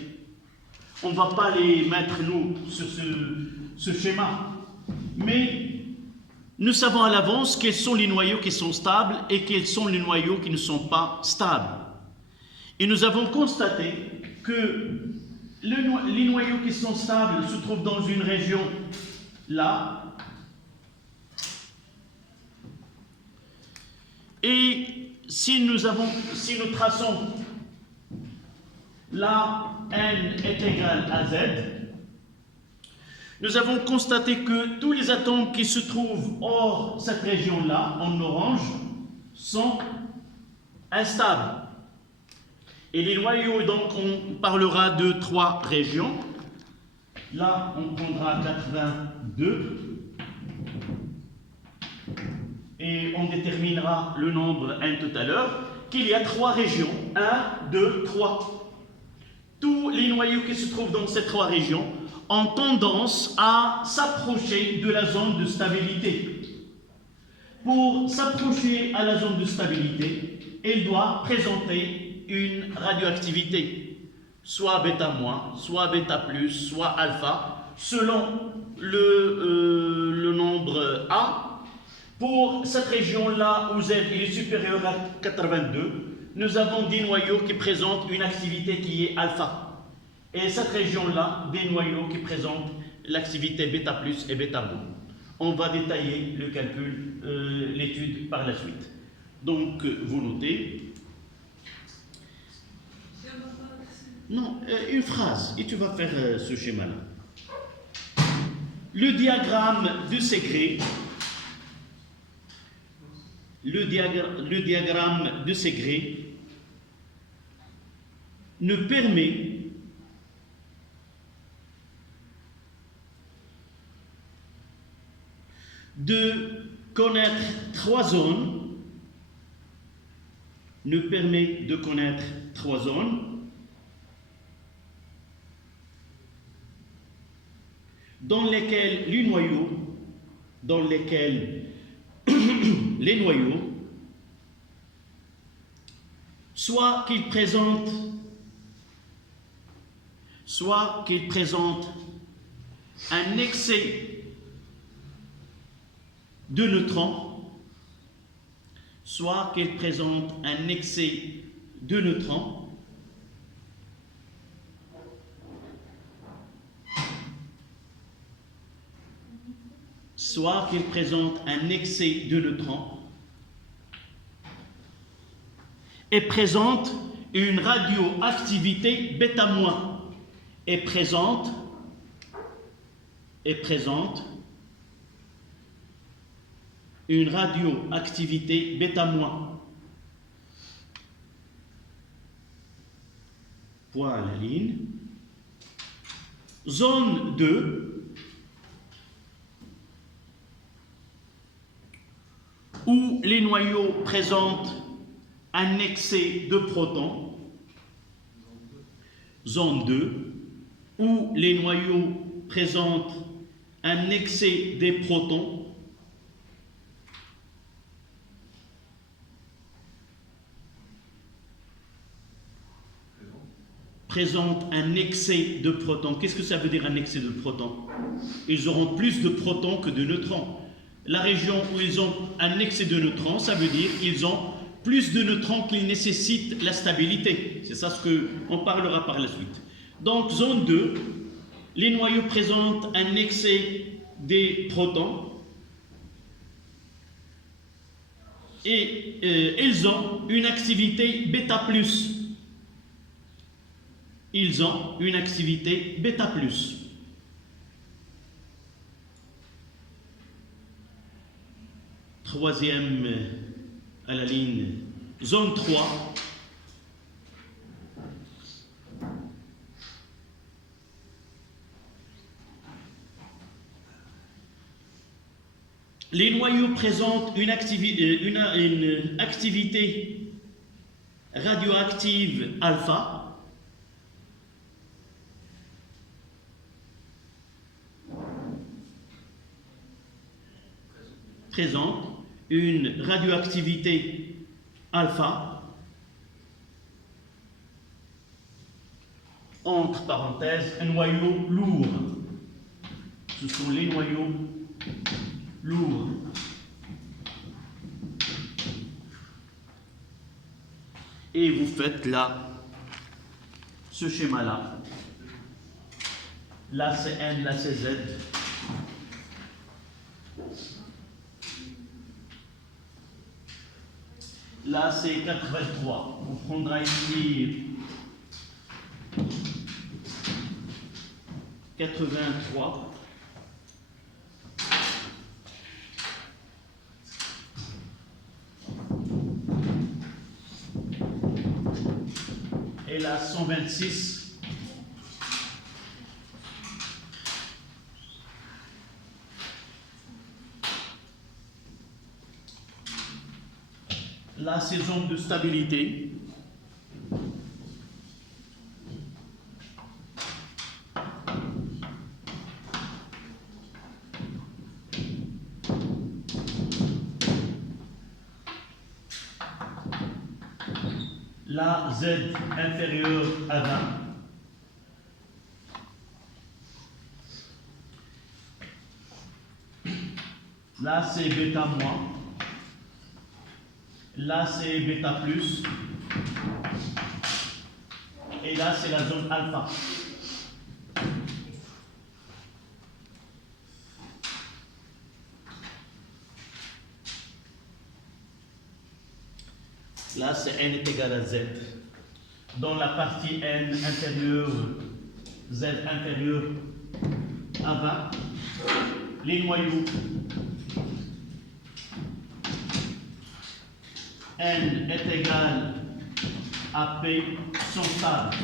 On ne va pas les mettre, nous, sur ce schéma. Mais nous savons à l'avance quels sont les noyaux qui sont stables et quels sont les noyaux qui ne sont pas stables. Et nous avons constaté que les noyaux qui sont stables se trouvent dans une région là. Et si nous traçons là N est égal à Z, nous avons constaté que tous les atomes qui se trouvent hors cette région-là, en orange, sont instables. Et les noyaux, donc, on parlera de 3 régions. Là, on prendra 82. Et on déterminera le nombre N tout à l'heure, qu'il y a 3 régions. 1, 2, 3. Tous les noyaux qui se trouvent dans ces 3 régions ont tendance à s'approcher de la zone de stabilité. Pour s'approcher à la zone de stabilité, il doit présenter une radioactivité, soit bêta-, soit bêta+, soit alpha, selon le nombre A. Pour cette région-là où Z est supérieur à 82, nous avons des noyaux qui présentent une activité qui est alpha. Et cette région-là, des noyaux qui présentent l'activité bêta+ et bêta-. On va détailler le calcul, l'étude par la suite. Donc, vous notez. Non, une phrase, et tu vas faire ce schéma-là. Le diagramme de Ségré, le diagramme de Ségré nous permet de connaître 3 zones, dans lesquels les noyaux, les noyaux, soit qu'ils présentent un excès de neutrons, soit qu'ils présentent un excès de neutrons, soit qu'ils présentent un excès de neutrons et présentent une radioactivité bêta- et présente une radioactivité bêta-. Point à la ligne. Zone 2, où les noyaux présentent un excès de protons. Zone 2, où les noyaux présentent un excès des protons. Présentent un excès de protons. Qu'est-ce que ça veut dire un excès de protons? Ils auront plus de protons que de neutrons. La région où ils ont un excès de neutrons, ça veut dire qu'ils ont plus de neutrons qu'ils nécessitent la stabilité. C'est ça ce qu'on parlera par la suite. Donc, zone 2, les noyaux présentent un excès des protons et ils ont une activité bêta+. Ils ont une activité bêta+. Troisième à la ligne, zone 3. Les noyaux présentent une activité radioactive alpha. Présente une radioactivité alpha, entre parenthèses, un noyau lourd. Ce sont les noyaux lourds. Et vous faites là, ce schéma-là. Là c'est N, là c'est Z. Là, c'est 83. On prendra ici 83. Et là, 126. Là, c'est zone de stabilité. Là, Z inférieur à 20. Là, c'est bêta-. Là, c'est bêta+. Et là, c'est la zone alpha. Là, c'est N est égal à Z. Dans la partie N inférieure, Z inférieur à 20, les noyaux N est égal à P sont stables.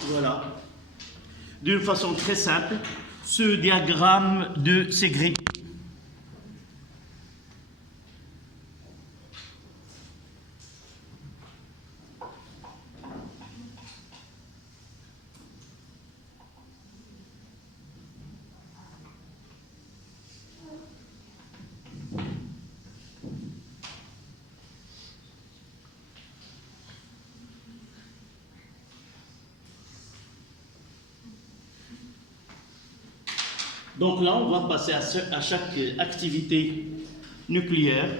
Voilà. D'une façon très simple, ce diagramme de Segre. Donc là, on va passer à chaque activité nucléaire.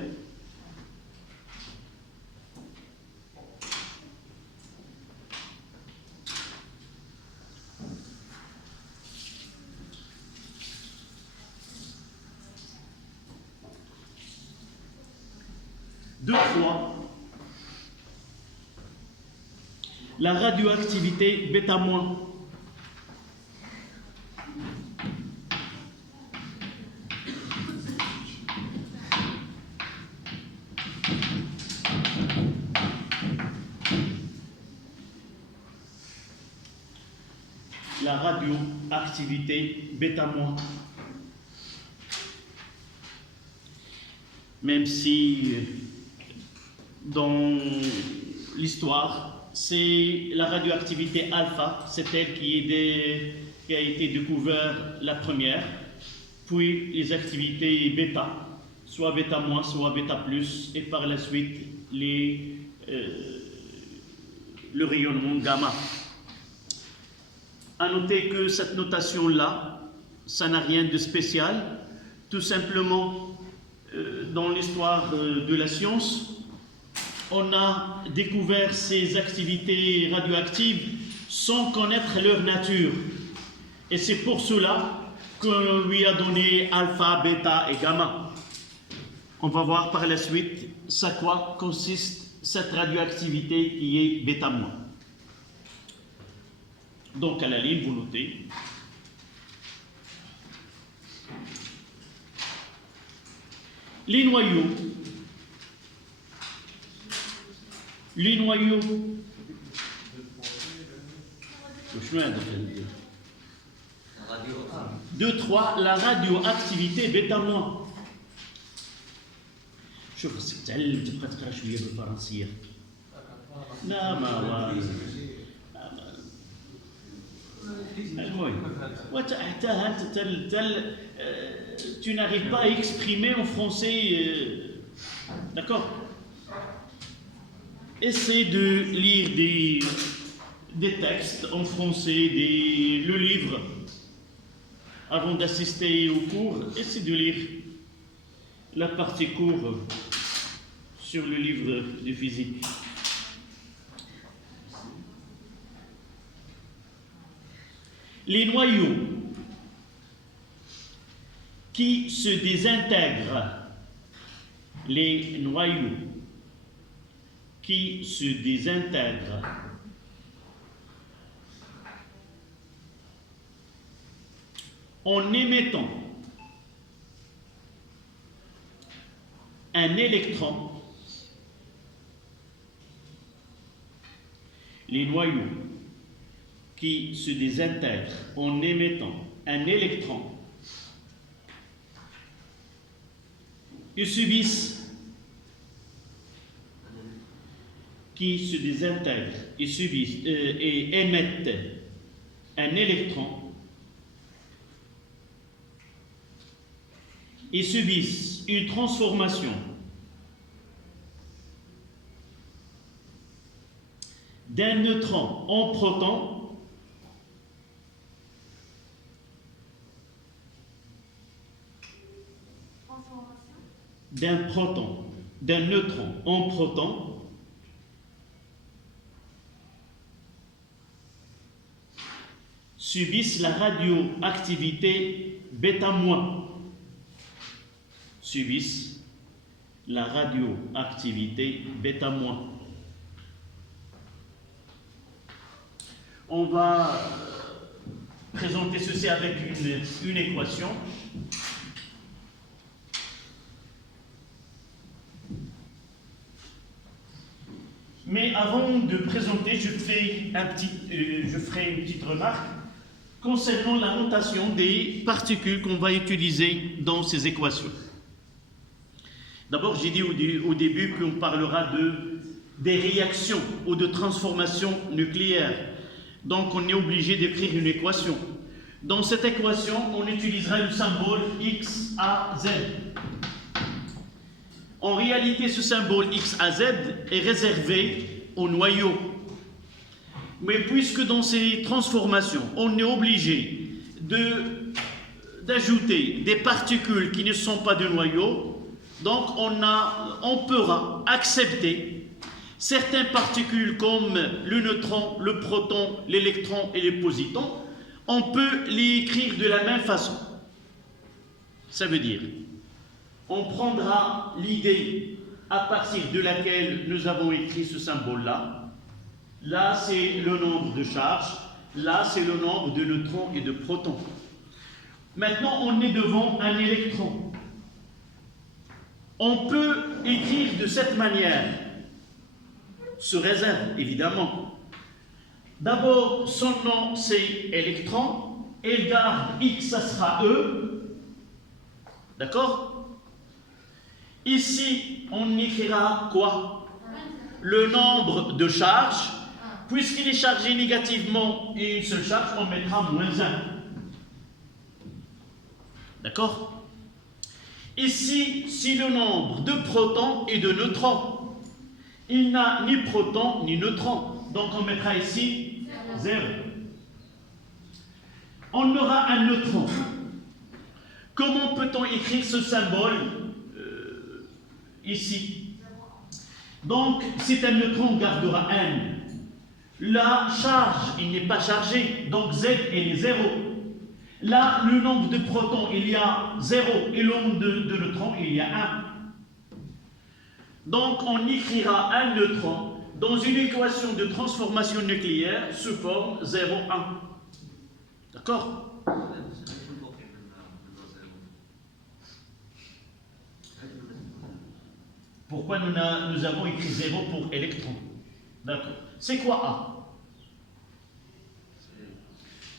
Deux fois, la radioactivité bêta-. La radioactivité bêta-. Même si dans l'histoire, c'est la radioactivité alpha, c'est elle qui a été découverte la première, puis les activités bêta, soit bêta-, soit bêta+, et par la suite le rayonnement gamma. À noter que cette notation-là, ça n'a rien de spécial, tout simplement dans l'histoire de la science, on a découvert ces activités radioactives sans connaître leur nature. Et c'est pour cela qu'on lui a donné alpha, bêta et gamma. On va voir par la suite à quoi consiste cette radioactivité qui est bêta-. Donc à la ligne, vous notez. Les noyaux. Les noyaux. 2, 3, la radioactivité bêta-. شوف تعلم تبقى تقرا شويه بالفرنسيه. لا ما المهم وحتى tu n'arrives pas à exprimer en français, d'accord? Essaie de lire des textes en français, le livre, avant d'assister au cours. Essaie de lire la partie cours sur le livre de physique. Les noyaux qui se désintègrent, les noyaux qui se désintègrent en émettant un électron, les noyaux qui se désintègrent en émettant un électron, ils subissent, qui se désintègrent et subissent et émettent un électron, ils subissent une transformation d'un neutron en proton d'un neutron en proton subissent la radioactivité bêta-, subissent la radioactivité bêta-. On va présenter ceci avec une équation. Mais avant de présenter, je ferai une petite remarque concernant la notation des particules qu'on va utiliser dans ces équations. D'abord, j'ai dit au début qu'on parlera des réactions ou de transformations nucléaires. Donc, on est obligé d'écrire une équation. Dans cette équation, on utilisera le symbole X, A, Z. En réalité, ce symbole X, A, Z est réservé au noyau. Mais puisque dans ces transformations, on est obligé d'ajouter des particules qui ne sont pas de noyau, donc on pourra accepter certaines particules comme le neutron, le proton, l'électron et les positons, on peut les écrire de la même façon. Ça veut dire, on prendra l'idée à partir de laquelle nous avons écrit ce symbole-là. Là, c'est le nombre de charges. Là, c'est le nombre de neutrons et de protons. Maintenant, on est devant un électron. On peut écrire de cette manière, sous réserve, évidemment. D'abord, son nom, c'est électron. Et garde X, ça sera E. D'accord? Ici, on écrira quoi? Le nombre de charges. Puisqu'il est chargé négativement et une seule charge, on mettra -1. D'accord? Ici, si le nombre de protons et de neutrons, il n'a ni proton ni neutron. Donc on mettra ici 0. On aura un neutron. Comment peut-on écrire ce symbole ici? Donc, c'est un neutron, on gardera N. La charge, il n'est pas chargé, donc Z est 0. Là, le nombre de protons, il y a 0, et le nombre de neutrons, il y a 1. Donc, on écrira un neutron dans une équation de transformation nucléaire sous forme 0, 1. D'accord? Pourquoi nous avons écrit 0 pour électron? D'accord. C'est quoi A?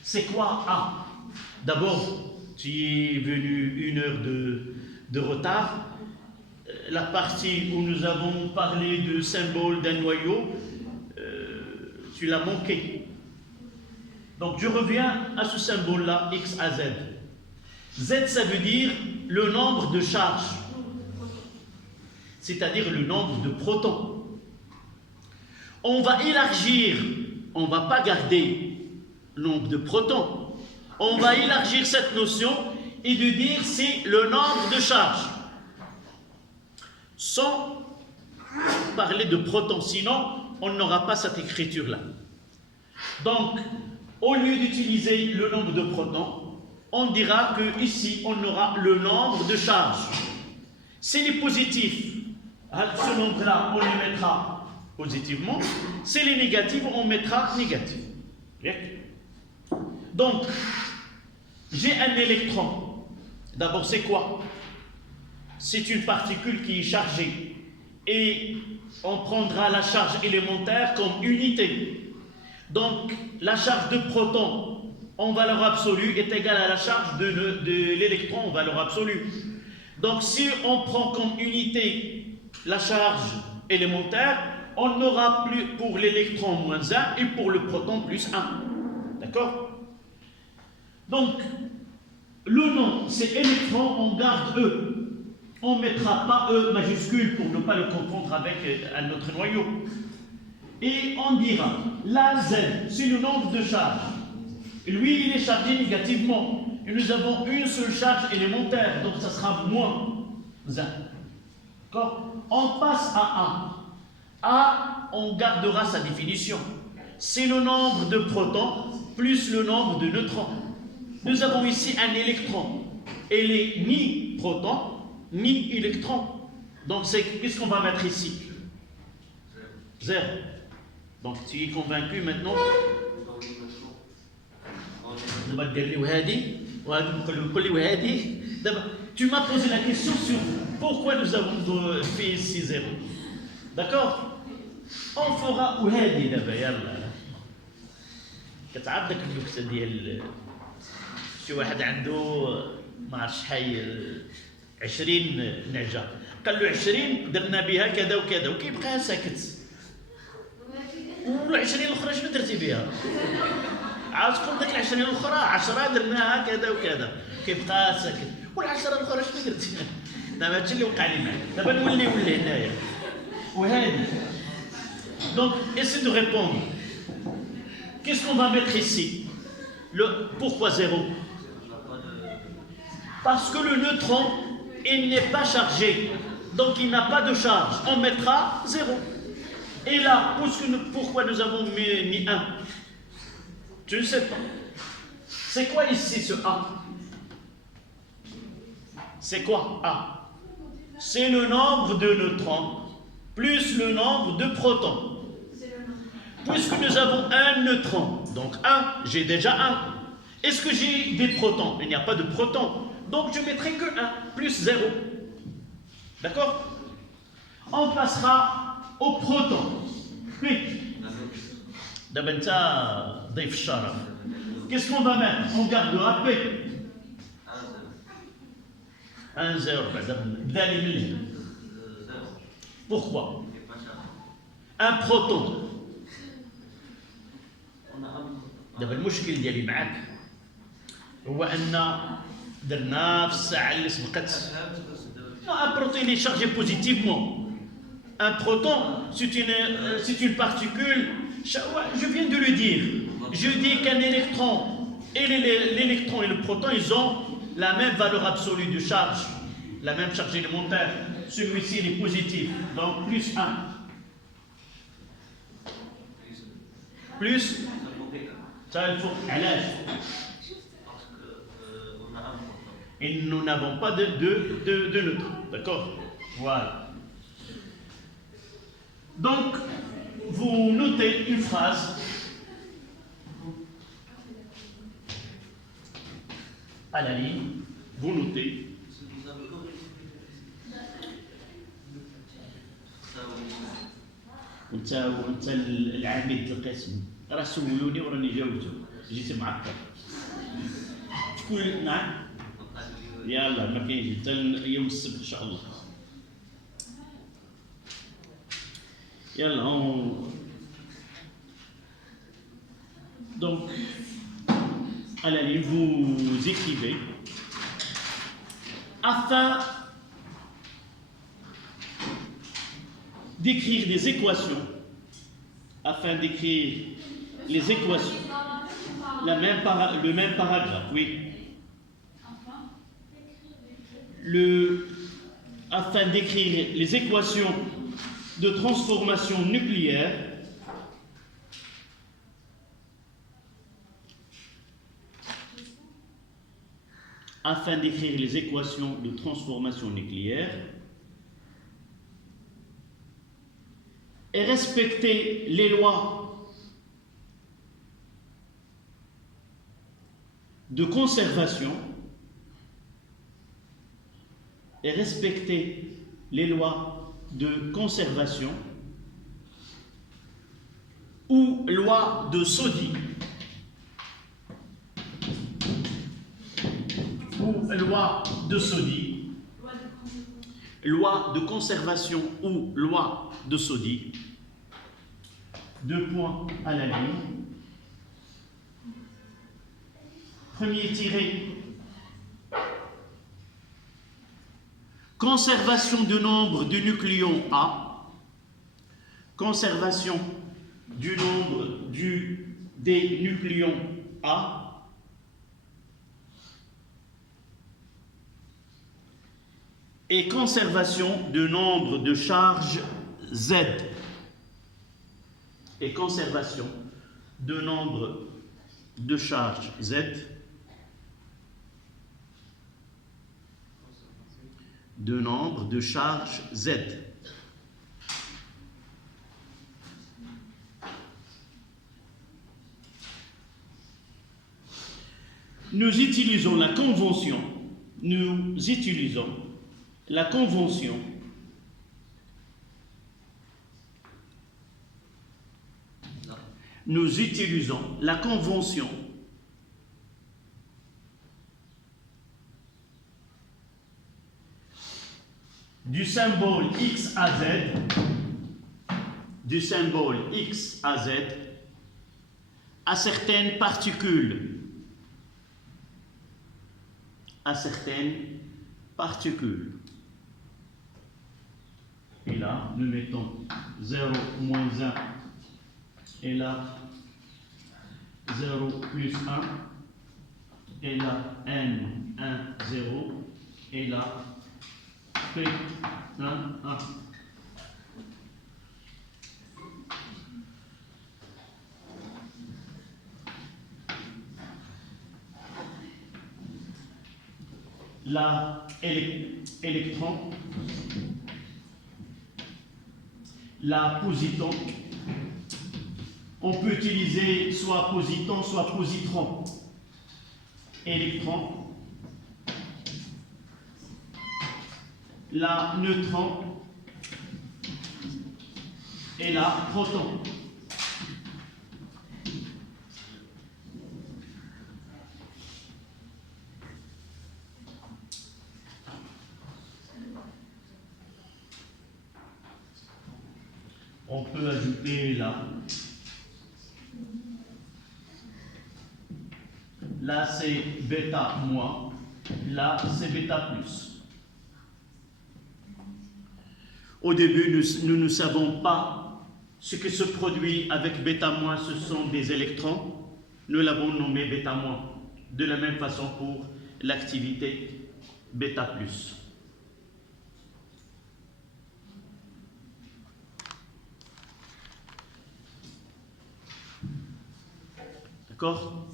C'est quoi A? D'abord, tu es venu 1 heure de retard. La partie où nous avons parlé de symbole d'un noyau, tu l'as manqué. Donc je reviens à ce symbole-là, X à Z. Z, ça veut dire le nombre de charges, c'est-à-dire le nombre de protons. On va élargir, on ne va pas garder le nombre de protons. On va élargir cette notion et de dire c'est le nombre de charges. Sans parler de protons, sinon on n'aura pas cette écriture-là. Donc, au lieu d'utiliser le nombre de protons, on dira que ici on aura le nombre de charges. C'est les positifs. Ce nombre-là, on les mettra positivement. C'est les négatifs, on mettra négatif. Donc, j'ai un électron. D'abord, c'est quoi? C'est une particule qui est chargée. Et on prendra la charge élémentaire comme unité. Donc, la charge de proton en valeur absolue est égale à la charge de l'électron en valeur absolue. Donc, si on prend comme unité la charge élémentaire, on aura plus pour l'électron -1 et pour le proton +1. D'accord? Donc, le nom, c'est électron, on garde E. On ne mettra pas E majuscule pour ne pas le confondre avec un autre noyau. Et on dira, la Z, c'est le nombre de charges. Lui, il est chargé négativement. Et nous avons une seule charge élémentaire, donc ça sera -1. D'accord? On passe à A. A, on gardera sa définition. C'est le nombre de protons plus le nombre de neutrons. Nous avons ici un électron. Il n'est ni proton, ni électron. Donc, qu'est-ce qu'on va mettre ici? 0. Donc, tu es convaincu maintenant? Tu m'as posé la question sur pourquoi nous avons fait ici 0. D'accord? On fera وهادي دابا يلا كتعرف داك النكته ديال شي واحد عنده ما عرفش شحال 20 نعجه قال له 20 درنا بها كذا وكذا وكيبقى ساكت وال20 الاخرى شنو درتي بها؟ عاود تقول داك ال20 الاخرى 10 درناها كذا وكذا كيبقى ساكت وال10 الاخرى شنو درتي؟ دابا هادشي اللي وقع لنا دابا نولي هنايا وهادي. Donc, essayez de répondre. Qu'est-ce qu'on va mettre ici? Pourquoi 0? Parce que le neutron, il n'est pas chargé. Donc il n'a pas de charge. On mettra 0. Et là, pourquoi nous avons mis 1? Je ne sais pas. C'est quoi ici ce A? C'est quoi A? C'est le nombre de neutrons plus le nombre de protons. Puisque nous avons un neutron, donc 1, j'ai déjà 1. Est-ce que j'ai des protons? Il n'y a pas de protons. Donc je mettrai que 1, plus 0. D'accord? On passera aux protons. Qu'est-ce qu'on va mettre? On gardera P. 1, 0. Pourquoi? Un proton. دابا المشكل ديالي معاك هو ان درنا في الساعه اللي سبقت. Un proton il est chargé positivement. Un proton c'est une particule. Je viens de le dire. Je dis qu'un électron et l'électron et le proton ils ont la même valeur absolue de charge, la même charge élémentaire. Celui-ci il est positif, donc plus 1. Plus ça il faut علاش et nous n'avons pas de neutre, d'accord? Voilà. Donc vous notez une phrase à la ligne, vous notez وانت العميد القسم راه سولوني وراني جاوبته جيت معقد شكون نعم يلا ما كاينش حتى يوم السبت ان شاء الله يلا donc à la ligne vous écrivez afin d'écrire des équations, afin d'écrire les équations, le même paragraphe, oui. Afin d'écrire les équations de transformation nucléaire, afin d'écrire les équations de transformation nucléaire, et respecter les lois de conservation ou loi de Soddy loi de conservation ou loi de Soddy, 2 points à la ligne. Premier tiré, conservation du nombre de nucléons A, conservation du nombre des nucléons A, et conservation du nombre de charges Z. Et conservation de nombre de charges Z Nous utilisons la convention du symbole X à Z à certaines particules. Et là, nous mettons 0, moins 1, et là, 0 plus 1, et là N, 1, 0, et là P, 1, 1. Là, électron, là, positon. On peut utiliser soit positon, soit positron. Électron. Là, neutron. Et là, proton. On peut ajouter là. Là, c'est bêta moins. Là, c'est bêta plus. Au début, nous ne savons pas ce que se produit avec bêta moins. Ce sont des électrons. Nous l'avons nommé bêta moins. De la même façon pour l'activité bêta plus. D'accord?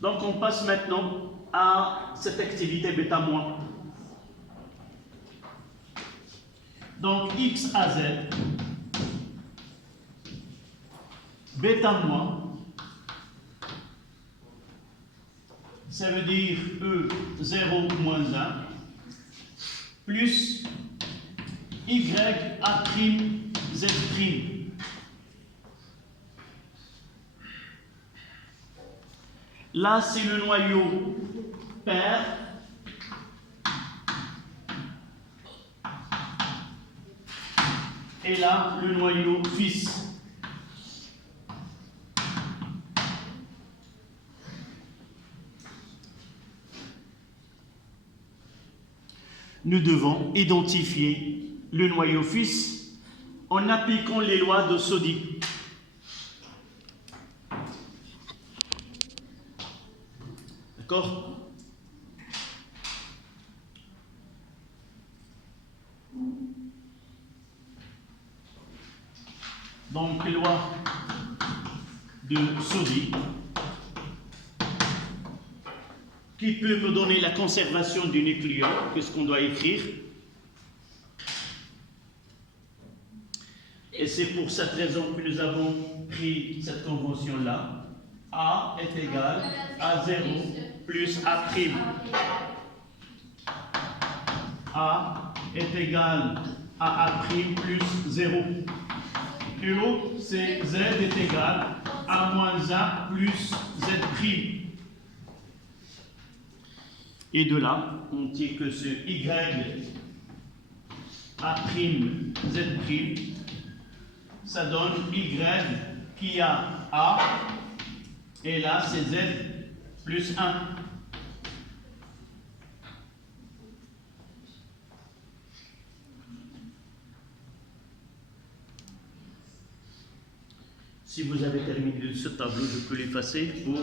Donc on passe maintenant à cette activité bêta-moins. Donc X à Z, bêta-moins, ça veut dire E0 moins 1, plus Y A' Z'. Là, c'est le noyau père. Et là, le noyau fils. Nous devons identifier le noyau fils en appliquant les lois de Soddy. D'accord? Donc, loi de Soddy qui peut me donner la conservation du nucléon, qu'est-ce qu'on doit écrire. Et c'est pour cette raison que nous avons pris cette convention-là. A est égal à 0 plus A'. A est égal à A' plus 0. Et l'autre, c'est Z est égal à moins A plus Z'. Et de là, on tire que ce Y A', Z', ça donne Y qui a A, et là c'est Z plus 1. Si vous avez terminé ce tableau, je peux l'effacer ou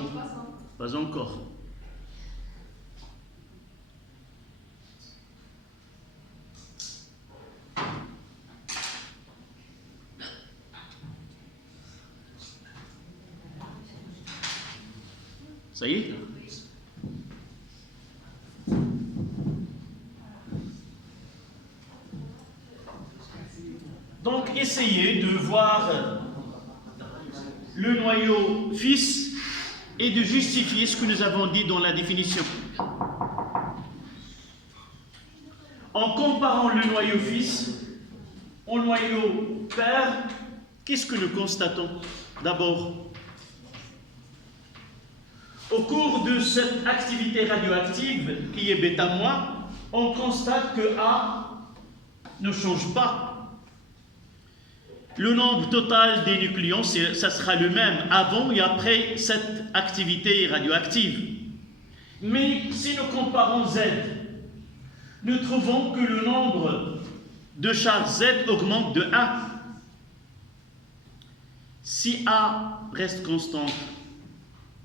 pas encore. Ça y est? Donc, essayez de voir le noyau fils et de justifier ce que nous avons dit dans la définition. En comparant le noyau fils au noyau père, qu'est-ce que nous constatons? D'abord, au cours de cette activité radioactive qui est bêta-, on constate que A ne change pas. Le nombre total des nucléons, ça sera le même avant et après cette activité radioactive. Mais si nous comparons Z, nous trouvons que le nombre de charge Z augmente de 1. Si A reste constante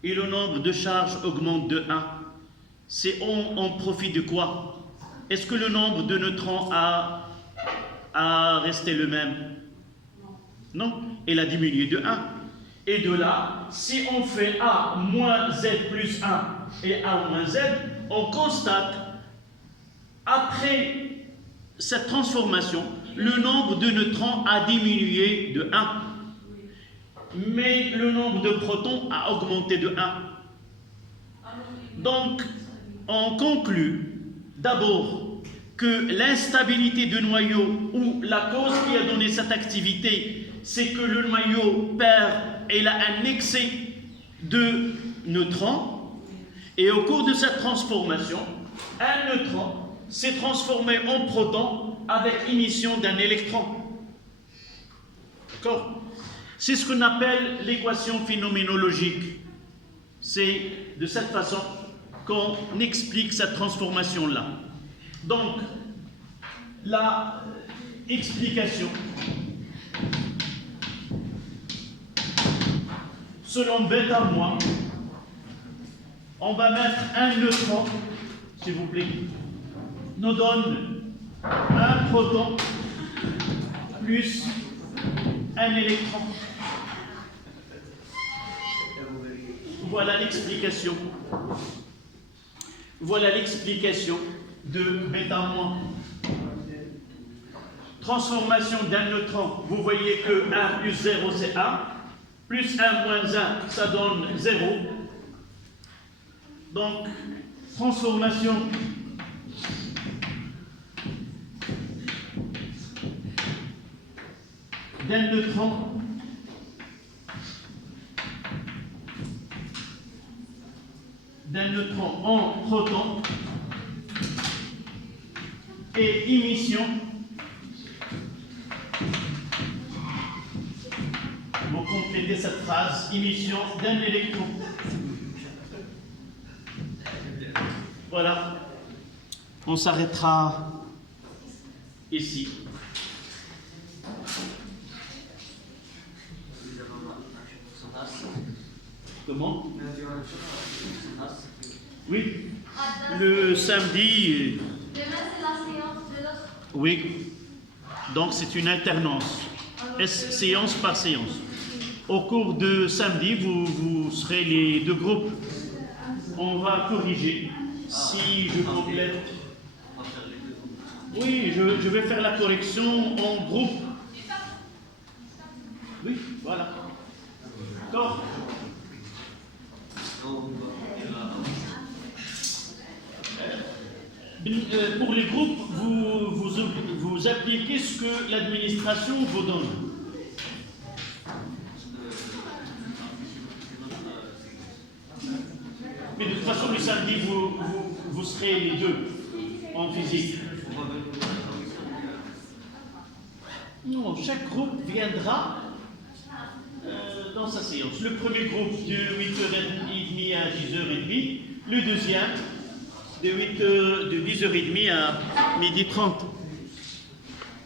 et le nombre de charges augmente de 1, c'est on profite de quoi? Est-ce que le nombre de neutrons a resté le même? Non, il a diminué de 1. Et de là, si on fait A moins Z plus 1 et A moins Z, on constate, après cette transformation, le nombre de neutrons a diminué de 1. Mais le nombre de protons a augmenté de 1. Donc, on conclut d'abord que l'instabilité de noyau ou la cause qui a donné cette activité, c'est que le noyau perd et il a un excès de neutrons. Et au cours de cette transformation, un neutron s'est transformé en proton avec émission d'un électron. D'accord? C'est ce qu'on appelle l'équation phénoménologique. C'est de cette façon qu'on explique cette transformation-là. Donc, la explication, selon bêta moins, on va mettre un neutron, s'il vous plaît, nous donne un proton plus un électron. Voilà l'explication. Voilà l'explication de bêta moins. Transformation d'un neutron, vous voyez que 1 plus 0 c'est 1, plus 1 moins 1 ça donne 0. Donc, transformation d'un neutron en proton et émission vous complétez cette phrase, émission d'un électron. Voilà, on s'arrêtera ici. Comment? Oui, le samedi. Demain, c'est la séance de l'autre. Oui, donc c'est une alternance, séance par séance. Au cours de samedi, vous serez les deux groupes. On va corriger si je complète. Oui, je vais faire la correction en groupe. Oui, voilà. D'accord. Pour les groupes, vous appliquez ce que l'administration vous donne. Mais de toute façon, le samedi, vous serez les deux en physique. Non, chaque groupe viendra dans sa séance. Le premier groupe de 8h30 à 10h30, le deuxième de 10h30 à 12h30.